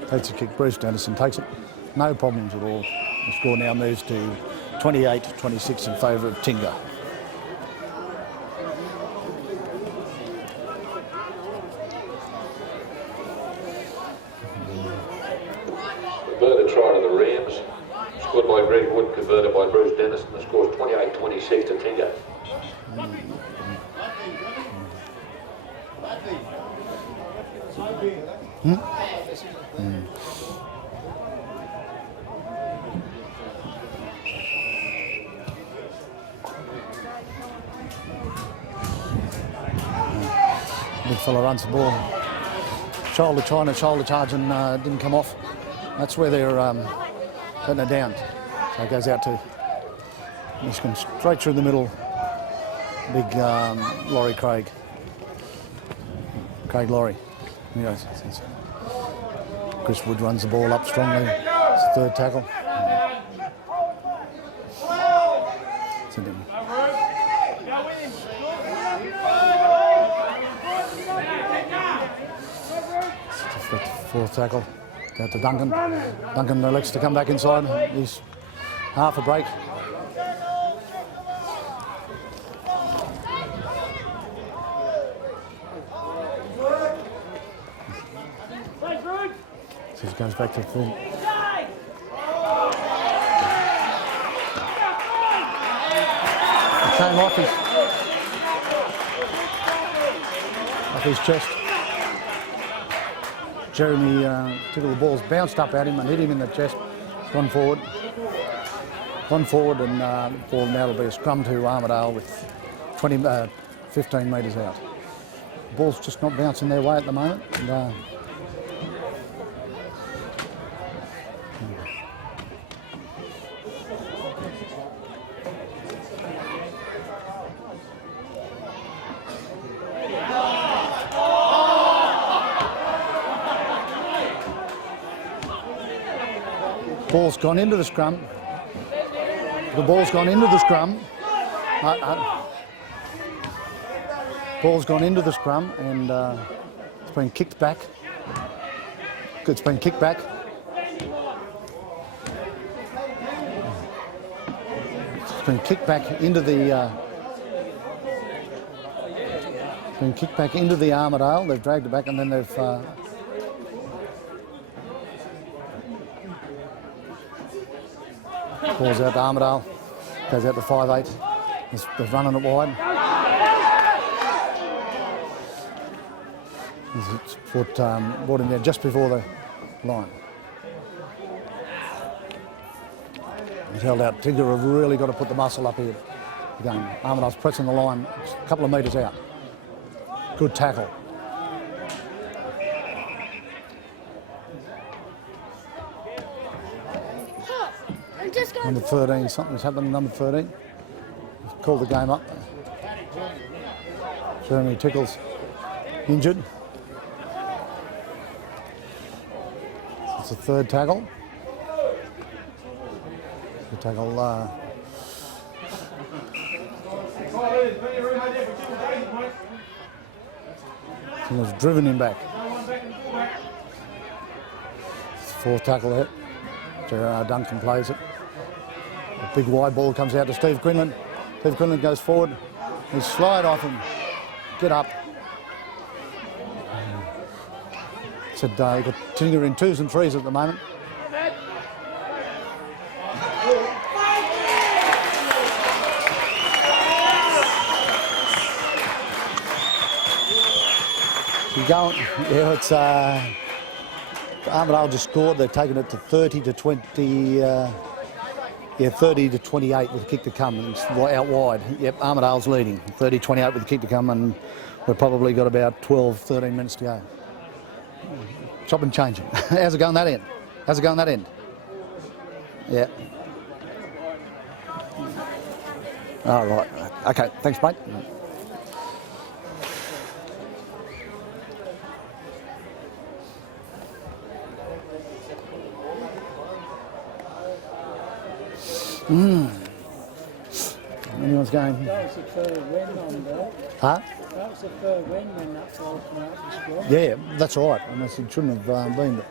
Takes a kick. Bruce Dennison takes it. No problems at all. The score now moves to 28-26 in favour of Tinger. Converted try to the Rams. Scored by Greg Wood, converted by Bruce Dennison. The score's 28-26 to Tinger. Big fella runs the ball. Shoulder trying to shoulder charge and didn't come off. That's where they're putting it down. So it goes out to, he's going straight through the middle. Big Laurie Craig Laurie. He goes, Chris Wood runs the ball up strongly. It's the third tackle. So fourth tackle, out to Duncan. Duncan elects to come back inside. He's half a break. So he goes back to full. It came off his chest. Jeremy Tickle, the ball's bounced up at him and hit him in the chest. Gone forward, and ball now will be a scrum to Armadale with 15 metres out. The ball's just not bouncing their way at the moment. And, ball's gone into the scrum. The ball's gone into the scrum. Ball's gone into the scrum and it's been kicked back. It's been kicked back been kicked back into the Armadale. They've dragged it back and then they've balls out to Armidale, goes out to 5'8". They're running it wide. It's brought in there just before the line. He's held out. Tinger have really got to put the muscle up here. Again, Armadale's pressing the line a couple of metres out. Good tackle. Number 13, something's happened. Number 13. Called the game up. Jeremy Tickle's injured. It's a third tackle. The tackle. Tinger's driven him back. It's the fourth tackle there. Gerard Duncan plays it. A big wide ball comes out to Steve Quinlan. Steve Quinlan goes forward. He slide off and get up. Said you've got Tinger in 2s and 3s at the moment. Keep going. Yeah, it's Armadale just scored. They've taken it to 30 to 20. 30 to 28 with the kick to come. It's out wide. Yep, Armadale's leading. 30-28 with the kick to come, and we've probably got about 12-13 minutes to go. Chop and changing. How's it going that end? How's it going that end? Yeah. All right. Okay. Thanks, mate. Anyone's going? That was the third win on there. Huh? That was the third win when that ball came out the squad. Yeah, that's right. And it shouldn't have been. But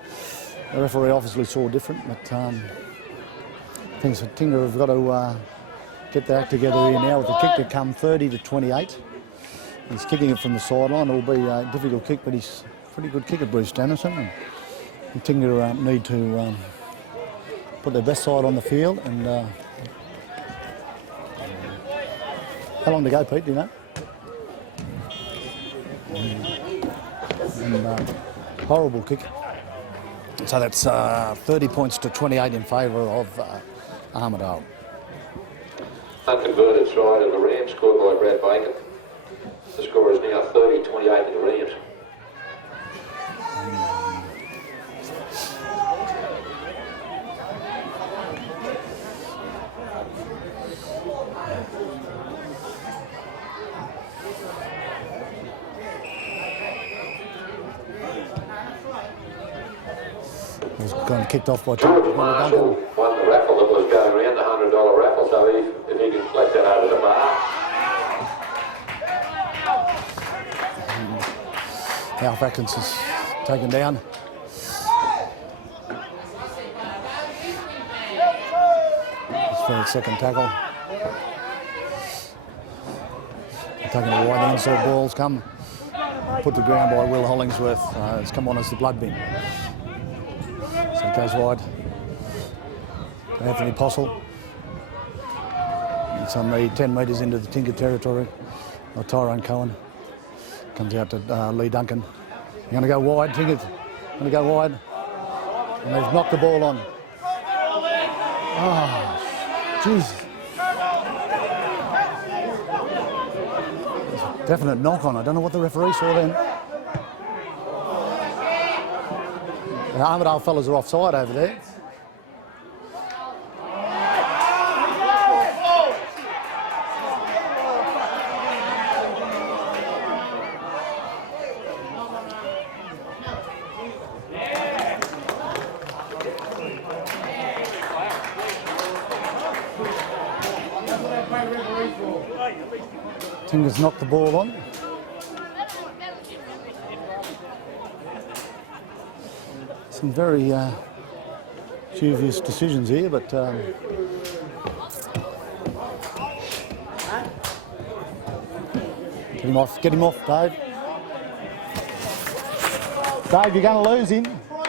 the referee obviously saw different. But things that Tinger have got to get their act together here now with the kick to come 30 to 28. He's kicking it from the sideline. It'll be a difficult kick, but he's a pretty good kicker, Bruce Dennison. And Tinger need to put their best side on the field. And how long to go, Pete? Do you know? And horrible kick. So that's 30 points to 28 in favour of Armadale. Unconverted try to the Rams, scored by Brad Bacon. The score is now 30-28 to the Rams. He's gone kicked off by George Marshall won the raffle that was going around, the $100 raffle, so if he can collect that over the bar. Alf Atkins is taken down. It's for the second tackle. They're taking a wide inside balls come. Put to ground by Will Hollingsworth. It's come on as the blood bin. So it goes wide. Anthony Postle. It's on the 10 metres into the Tinger territory. Tyrone Cohen. Comes out to Lee Duncan. You're going to go wide, Tinger's going to go wide. And they've knocked the ball on. Oh, jeez. Definite knock on. I don't know what the referee saw then. The Armadale fellas are offside over there. Tinger's knocked the ball on. Some very dubious decisions here, but Get him off, Dave. Dave, you're going to lose him. Oh,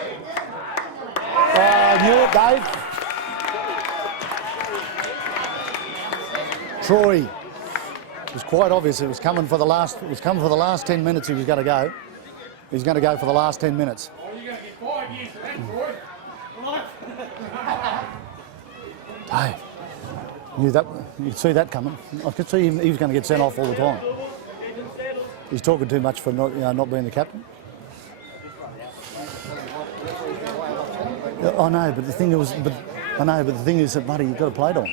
I knew it, Dave. Troy. It was quite obvious it was coming for the last. It was coming for the last 10 minutes. He was going to go. He's going to go for the last 10 minutes. Oh, you're going to get 5 years for that, boy. Dave, knew that. You could see that coming. I could see him. He was going to get sent off all the time. He's talking too much for not, not being the captain. Yeah, I know, but the thing is, that, buddy, you've got to play it on.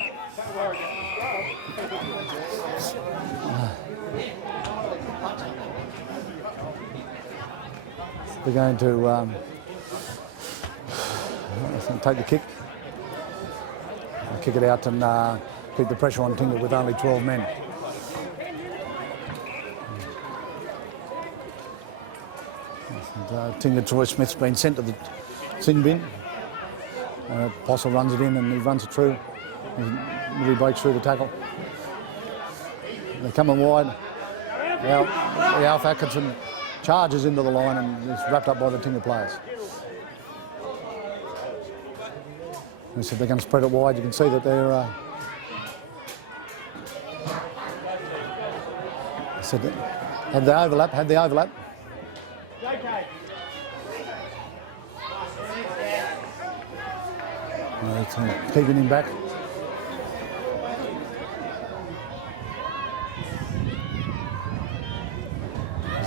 They're going to take the kick. Kick it out and keep the pressure on Tinger with only 12 men. And, Tinger Troy Smith's been sent to the sin bin. Postle runs it in and he runs it through. He really breaks through the tackle. They're coming wide. Alf Atkinson charges into the line and is wrapped up by the Tinger players. They said they're going to spread it wide. You can see that they're. They said that had the overlap. Keeping him back.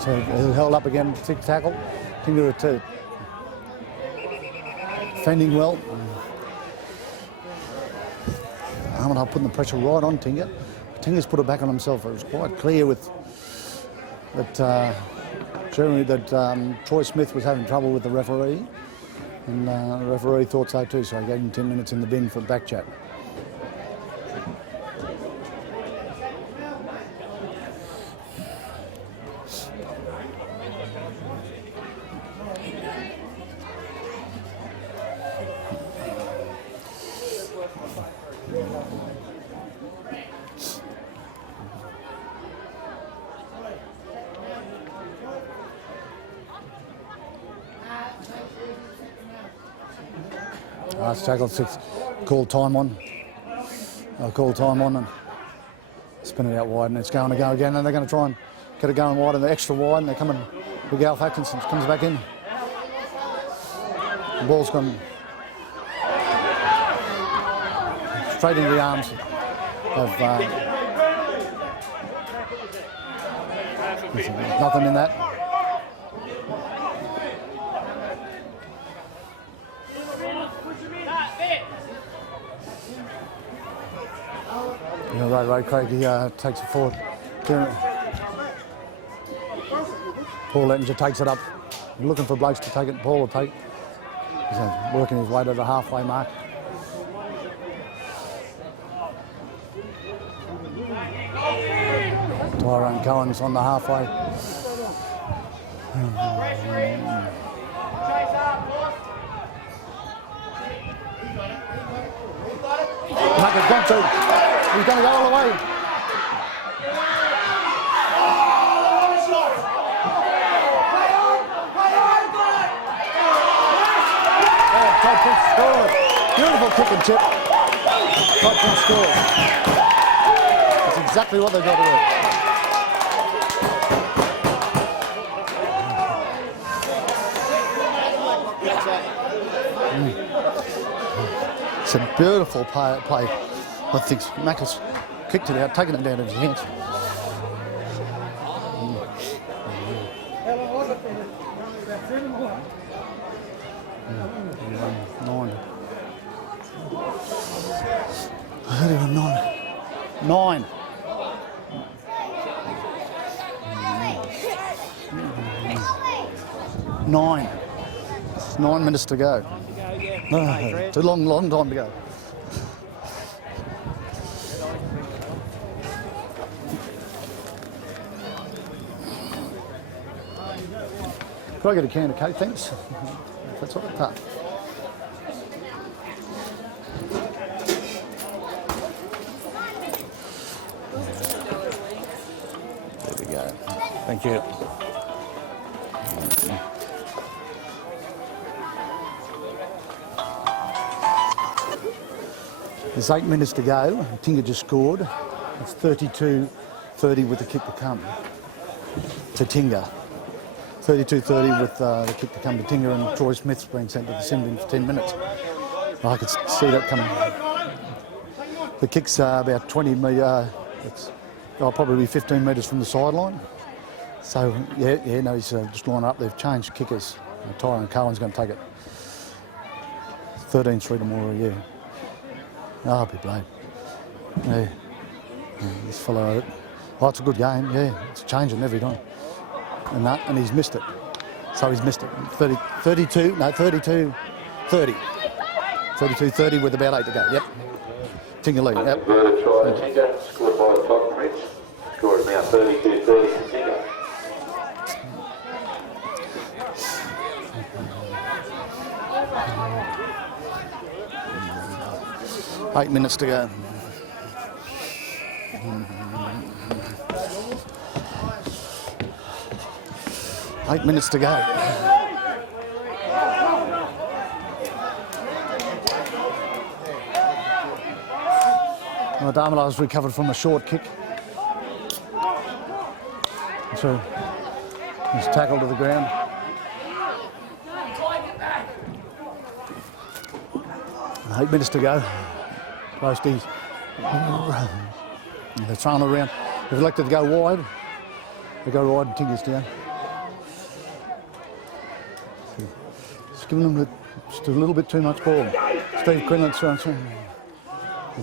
So he'll held up again, 6 tackle. Tinger at 2. Defending well. Armadale putting the pressure right on Tinger. Tinger's put it back on himself. It was quite clear with that Troy Smith was having trouble with the referee, and the referee thought so too. So he gave him 10 minutes in the bin for back chat. Last tackle, 6. Call time on. They'll call time on and spin it out wide, and it's going to go again. And they're going to try and get it going wide, and they're extra wide. And they're coming. Big Alf Atkinson comes back in. The ball's gone straight into the arms of. There's nothing in that. Ray Craigie takes it forward. Paul Ettinger takes it up. Looking for blokes to take it. Paul will take. He's working his way to the halfway mark. Tyrone Cohen's on the halfway. Nuggets got to. He's going to go all the way. Todd Prince scored. Beautiful kick and chip. Todd Prince scored. That's exactly what they've got to do. It's a beautiful play. I think Mackles kicked it out, taking it down to his hands. Nine. 9. It's 9 minutes to go. Too long time to go. Could I get a can of Coke, thanks? That's all right. There we go. Thank you. There's 8 minutes to go. Tinger just scored. It's 32-30 with the kick to come to Tinger. 32-30 with the kick to come to Tinger, and Troy Smith's been sent to the sin bin for 10 minutes. I could see that coming. The kick's about 20 metres. I'll probably be 15 metres from the sideline. So, no, he's just lined up. They've changed kickers. Tyrone Cohen's going to take it. 13-3 tomorrow, yeah. Oh, I'll be blamed. Yeah. This fellow, oh, it's a good game, yeah. It's changing every time. And he's missed it. So he's missed it. 32-30. 32-30 with about 8 to go, yep. Tinger lead, yep. Converted try to Tinger, scored by Top Prince. Score is now 32-30 to Tinger. Eight minutes to go. 8 minutes to go. Well, Armadale's recovered from a short kick. So he's tackled to the ground. And 8 minutes to go. Posties. They're throwing around. They've elected to go wide. They go wide and Tinger's down. Just giving them just a little bit too much ball. Steve Quinlan's throwing.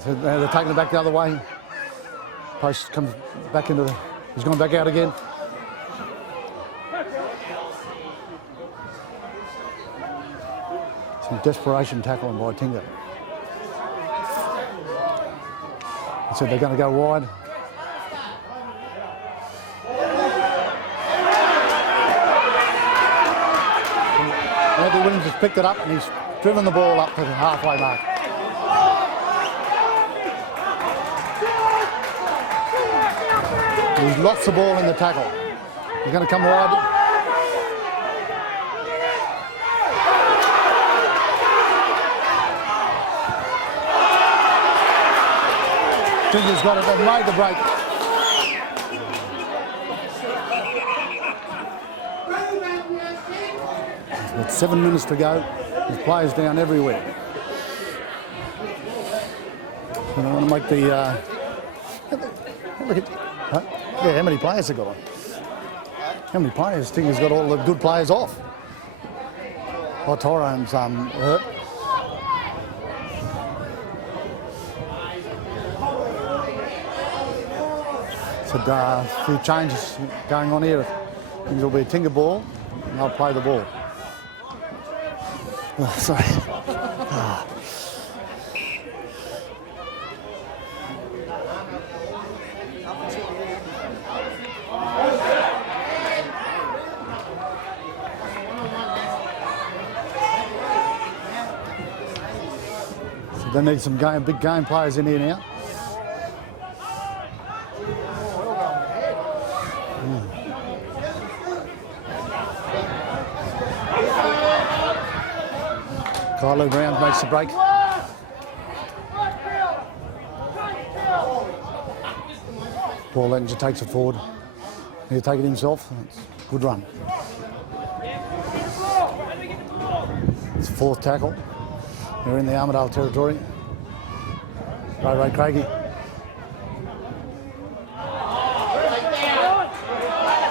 They're taking it back the other way. Post comes back into the. He's gone back out again. Some desperation tackling by Tinger. He said they're going to go wide. Andy Williams has picked it up and he's driven the ball up to the halfway mark. He's lost the ball in the tackle. He's going to come wide. Tinger's got it. They've made the break. With 7 minutes to go, there's players down everywhere. And I want to make the. Look at, how many players have got on? How many players? Tinger's got all the good players off. Oh, Tyrone's hurt. So a few changes going on here. Things will be a Tinger ball, and they'll play the ball. Oh, sorry. Oh. So they need some big game players in here now. Kylo Brown makes the break. Paul Ettinger takes it forward. He'll take it himself. It's a good run. It's the fourth tackle. They're in the Armadale territory. Ray Craigie.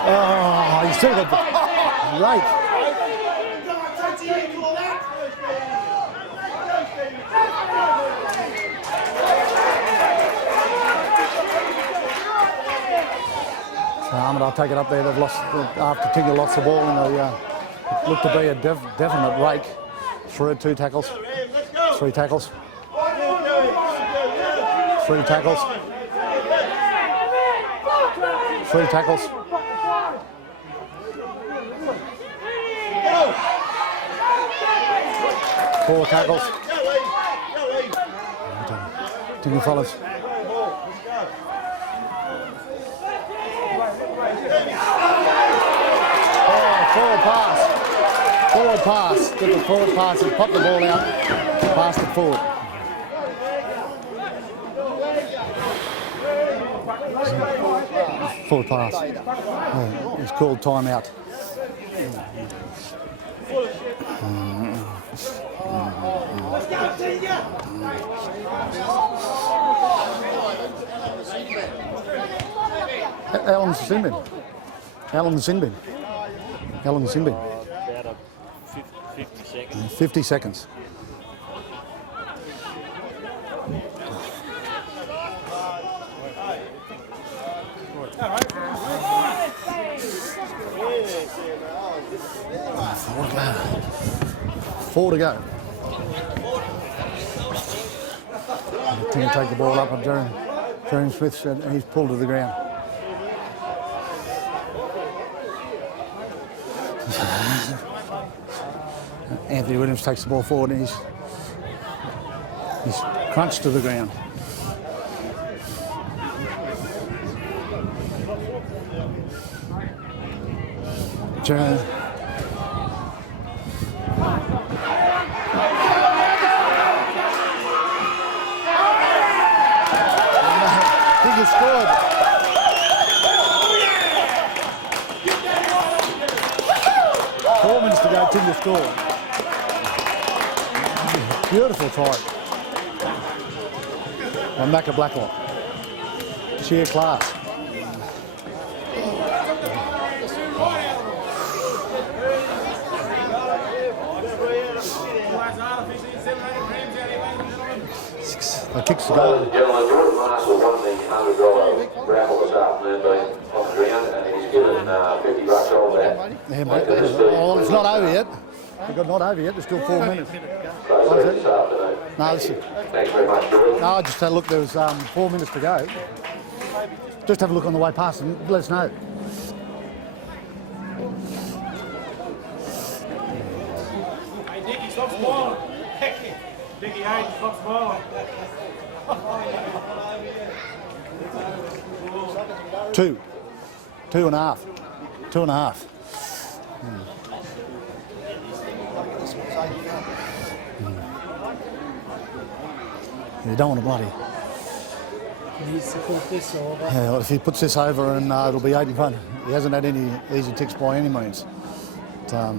Oh, he's still got the right. Armadale take it up there. They've lost after Tinger lost the ball, and it looked to be a definite rake. Through 2 tackles, 3 tackles, 3 tackles, 3 tackles. 4 tackles. Tinger follows. pass. Forward pass. Get the forward pass and pop the ball out. Pass it forward. Forward pass. Yeah, it's called timeout. How long's the sin been? How long has the sin been? How long has the sin been? About 50 seconds. 50 seconds. Four to go. Tingha take the ball up and Jeremy Smith said he's pulled to the ground. Anthony Williams takes the ball forward and he's crunched to the ground. Tingha scored. Four minutes to go, Tingha scored. Beautiful try. And Macca Blacklock. Sheer class. The kicks to go. Ladies and gentlemen, Jordan Marshall won the $100 raffle this afternoon being off the ground and he's given $50 all that. Yeah, mate. Oh, it's not over yet. We've got not over yet. There's still 4 minutes. This afternoon. No, Thanks very much, Jordan. no, just had a look. There was 4 minutes to go. Just have a look on the way past and let us know. Hey, Dickie, stop smiling. Dickie, hey, stop smiling. Two and a half. 2.5. You don't want to bloody. He needs to put this over. Yeah, well, if he puts this over and it'll be 8 in front. He hasn't had any easy ticks by any means. But,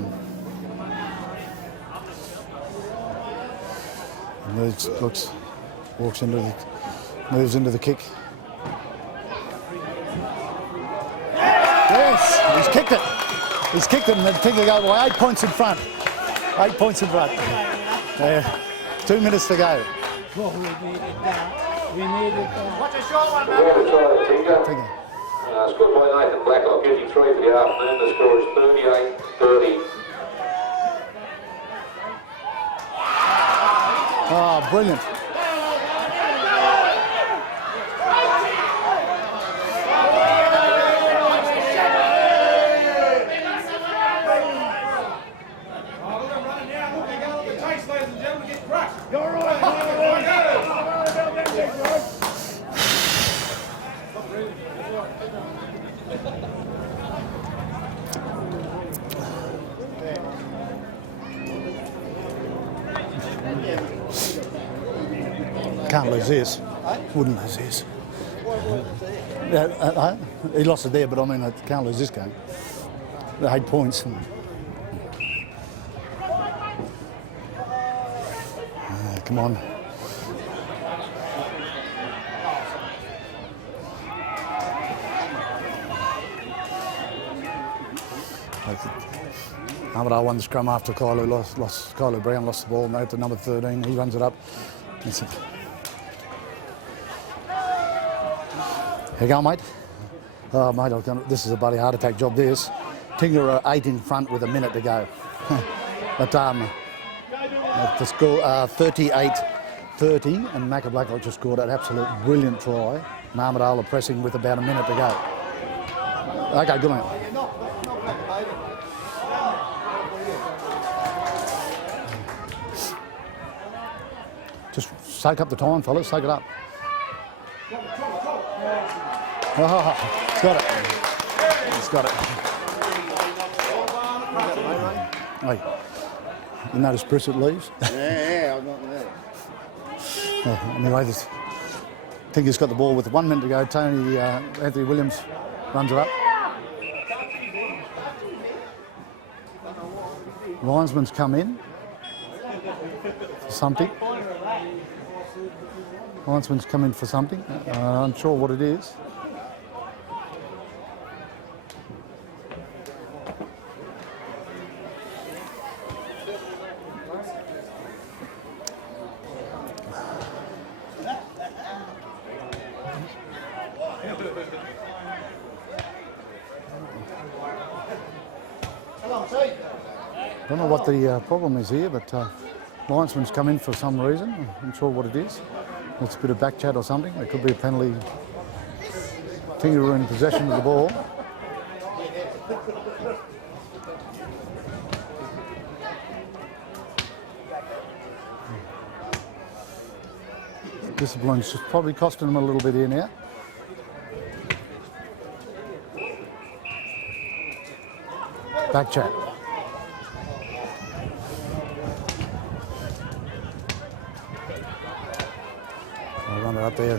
moves into the kick. Yes, he's kicked it. He's kicked it and then Tingha go by 8 points in front. 8 points in front. Yeah, 2 minutes to go. Well, we needed that. We needed that. Watch a short one, We're going to try the Tinger. Tingha. Scored by Nathan Blacklock, 53 for the afternoon. The score is 38-30. Oh, brilliant. Can't lose this. Wouldn't lose this. Yeah, he lost it there, but I mean, I can't lose this game. 8 points. Come on. Armadale won the scrum after Kylo Brown lost the ball, made it to number 13. He runs it up. Here you go, mate. Oh, mate, this is a bloody heart attack job, this. Tinger are 8 in front with a minute to go. But the score 38-30, and Macca Blacklock just scored an absolute brilliant try. And Armadale are pressing with about a minute to go. Okay, good on you. Just soak up the time, fellas. Soak it up. Oh, it's got it. It's got it. Hey, you notice Brissett leaves? Yeah, I'm not there. Anyway, this Tinger's got the ball with 1 minute to go. Tony Anthony Williams runs it up. Linesman's come in for something. Linesman's come in for something. Unsure what it is. Don't know what the problem is here, but linesman's come in for some reason. I'm not sure what it is. It's a bit of back chat or something. There could be a penalty. Tinger in possession of the ball. Discipline's just probably costing them a little bit here now. Back chat. I'll run it up there.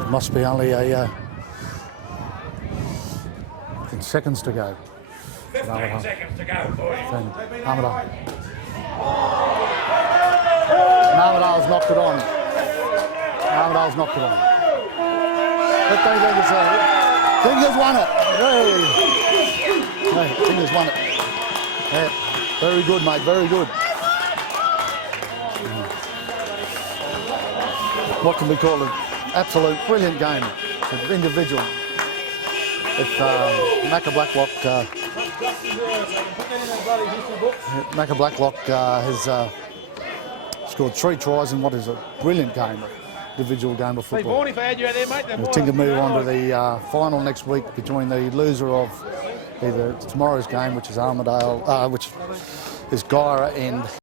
It must be only a seconds to go. 15 seconds to go, boys. Armadale. Armadale's knocked it on. Armadale's knocked it on. Tinger's won it. Hey, Tinger's won it. Yeah, very good, mate, very good. What can we call an absolute brilliant game? It's an individual. If Macca Blacklock has scored 3 tries in what is a brilliant game, individual game of football. Tinger move on to the final next week between the loser of either tomorrow's game, which is Armadale, which is Gyra, and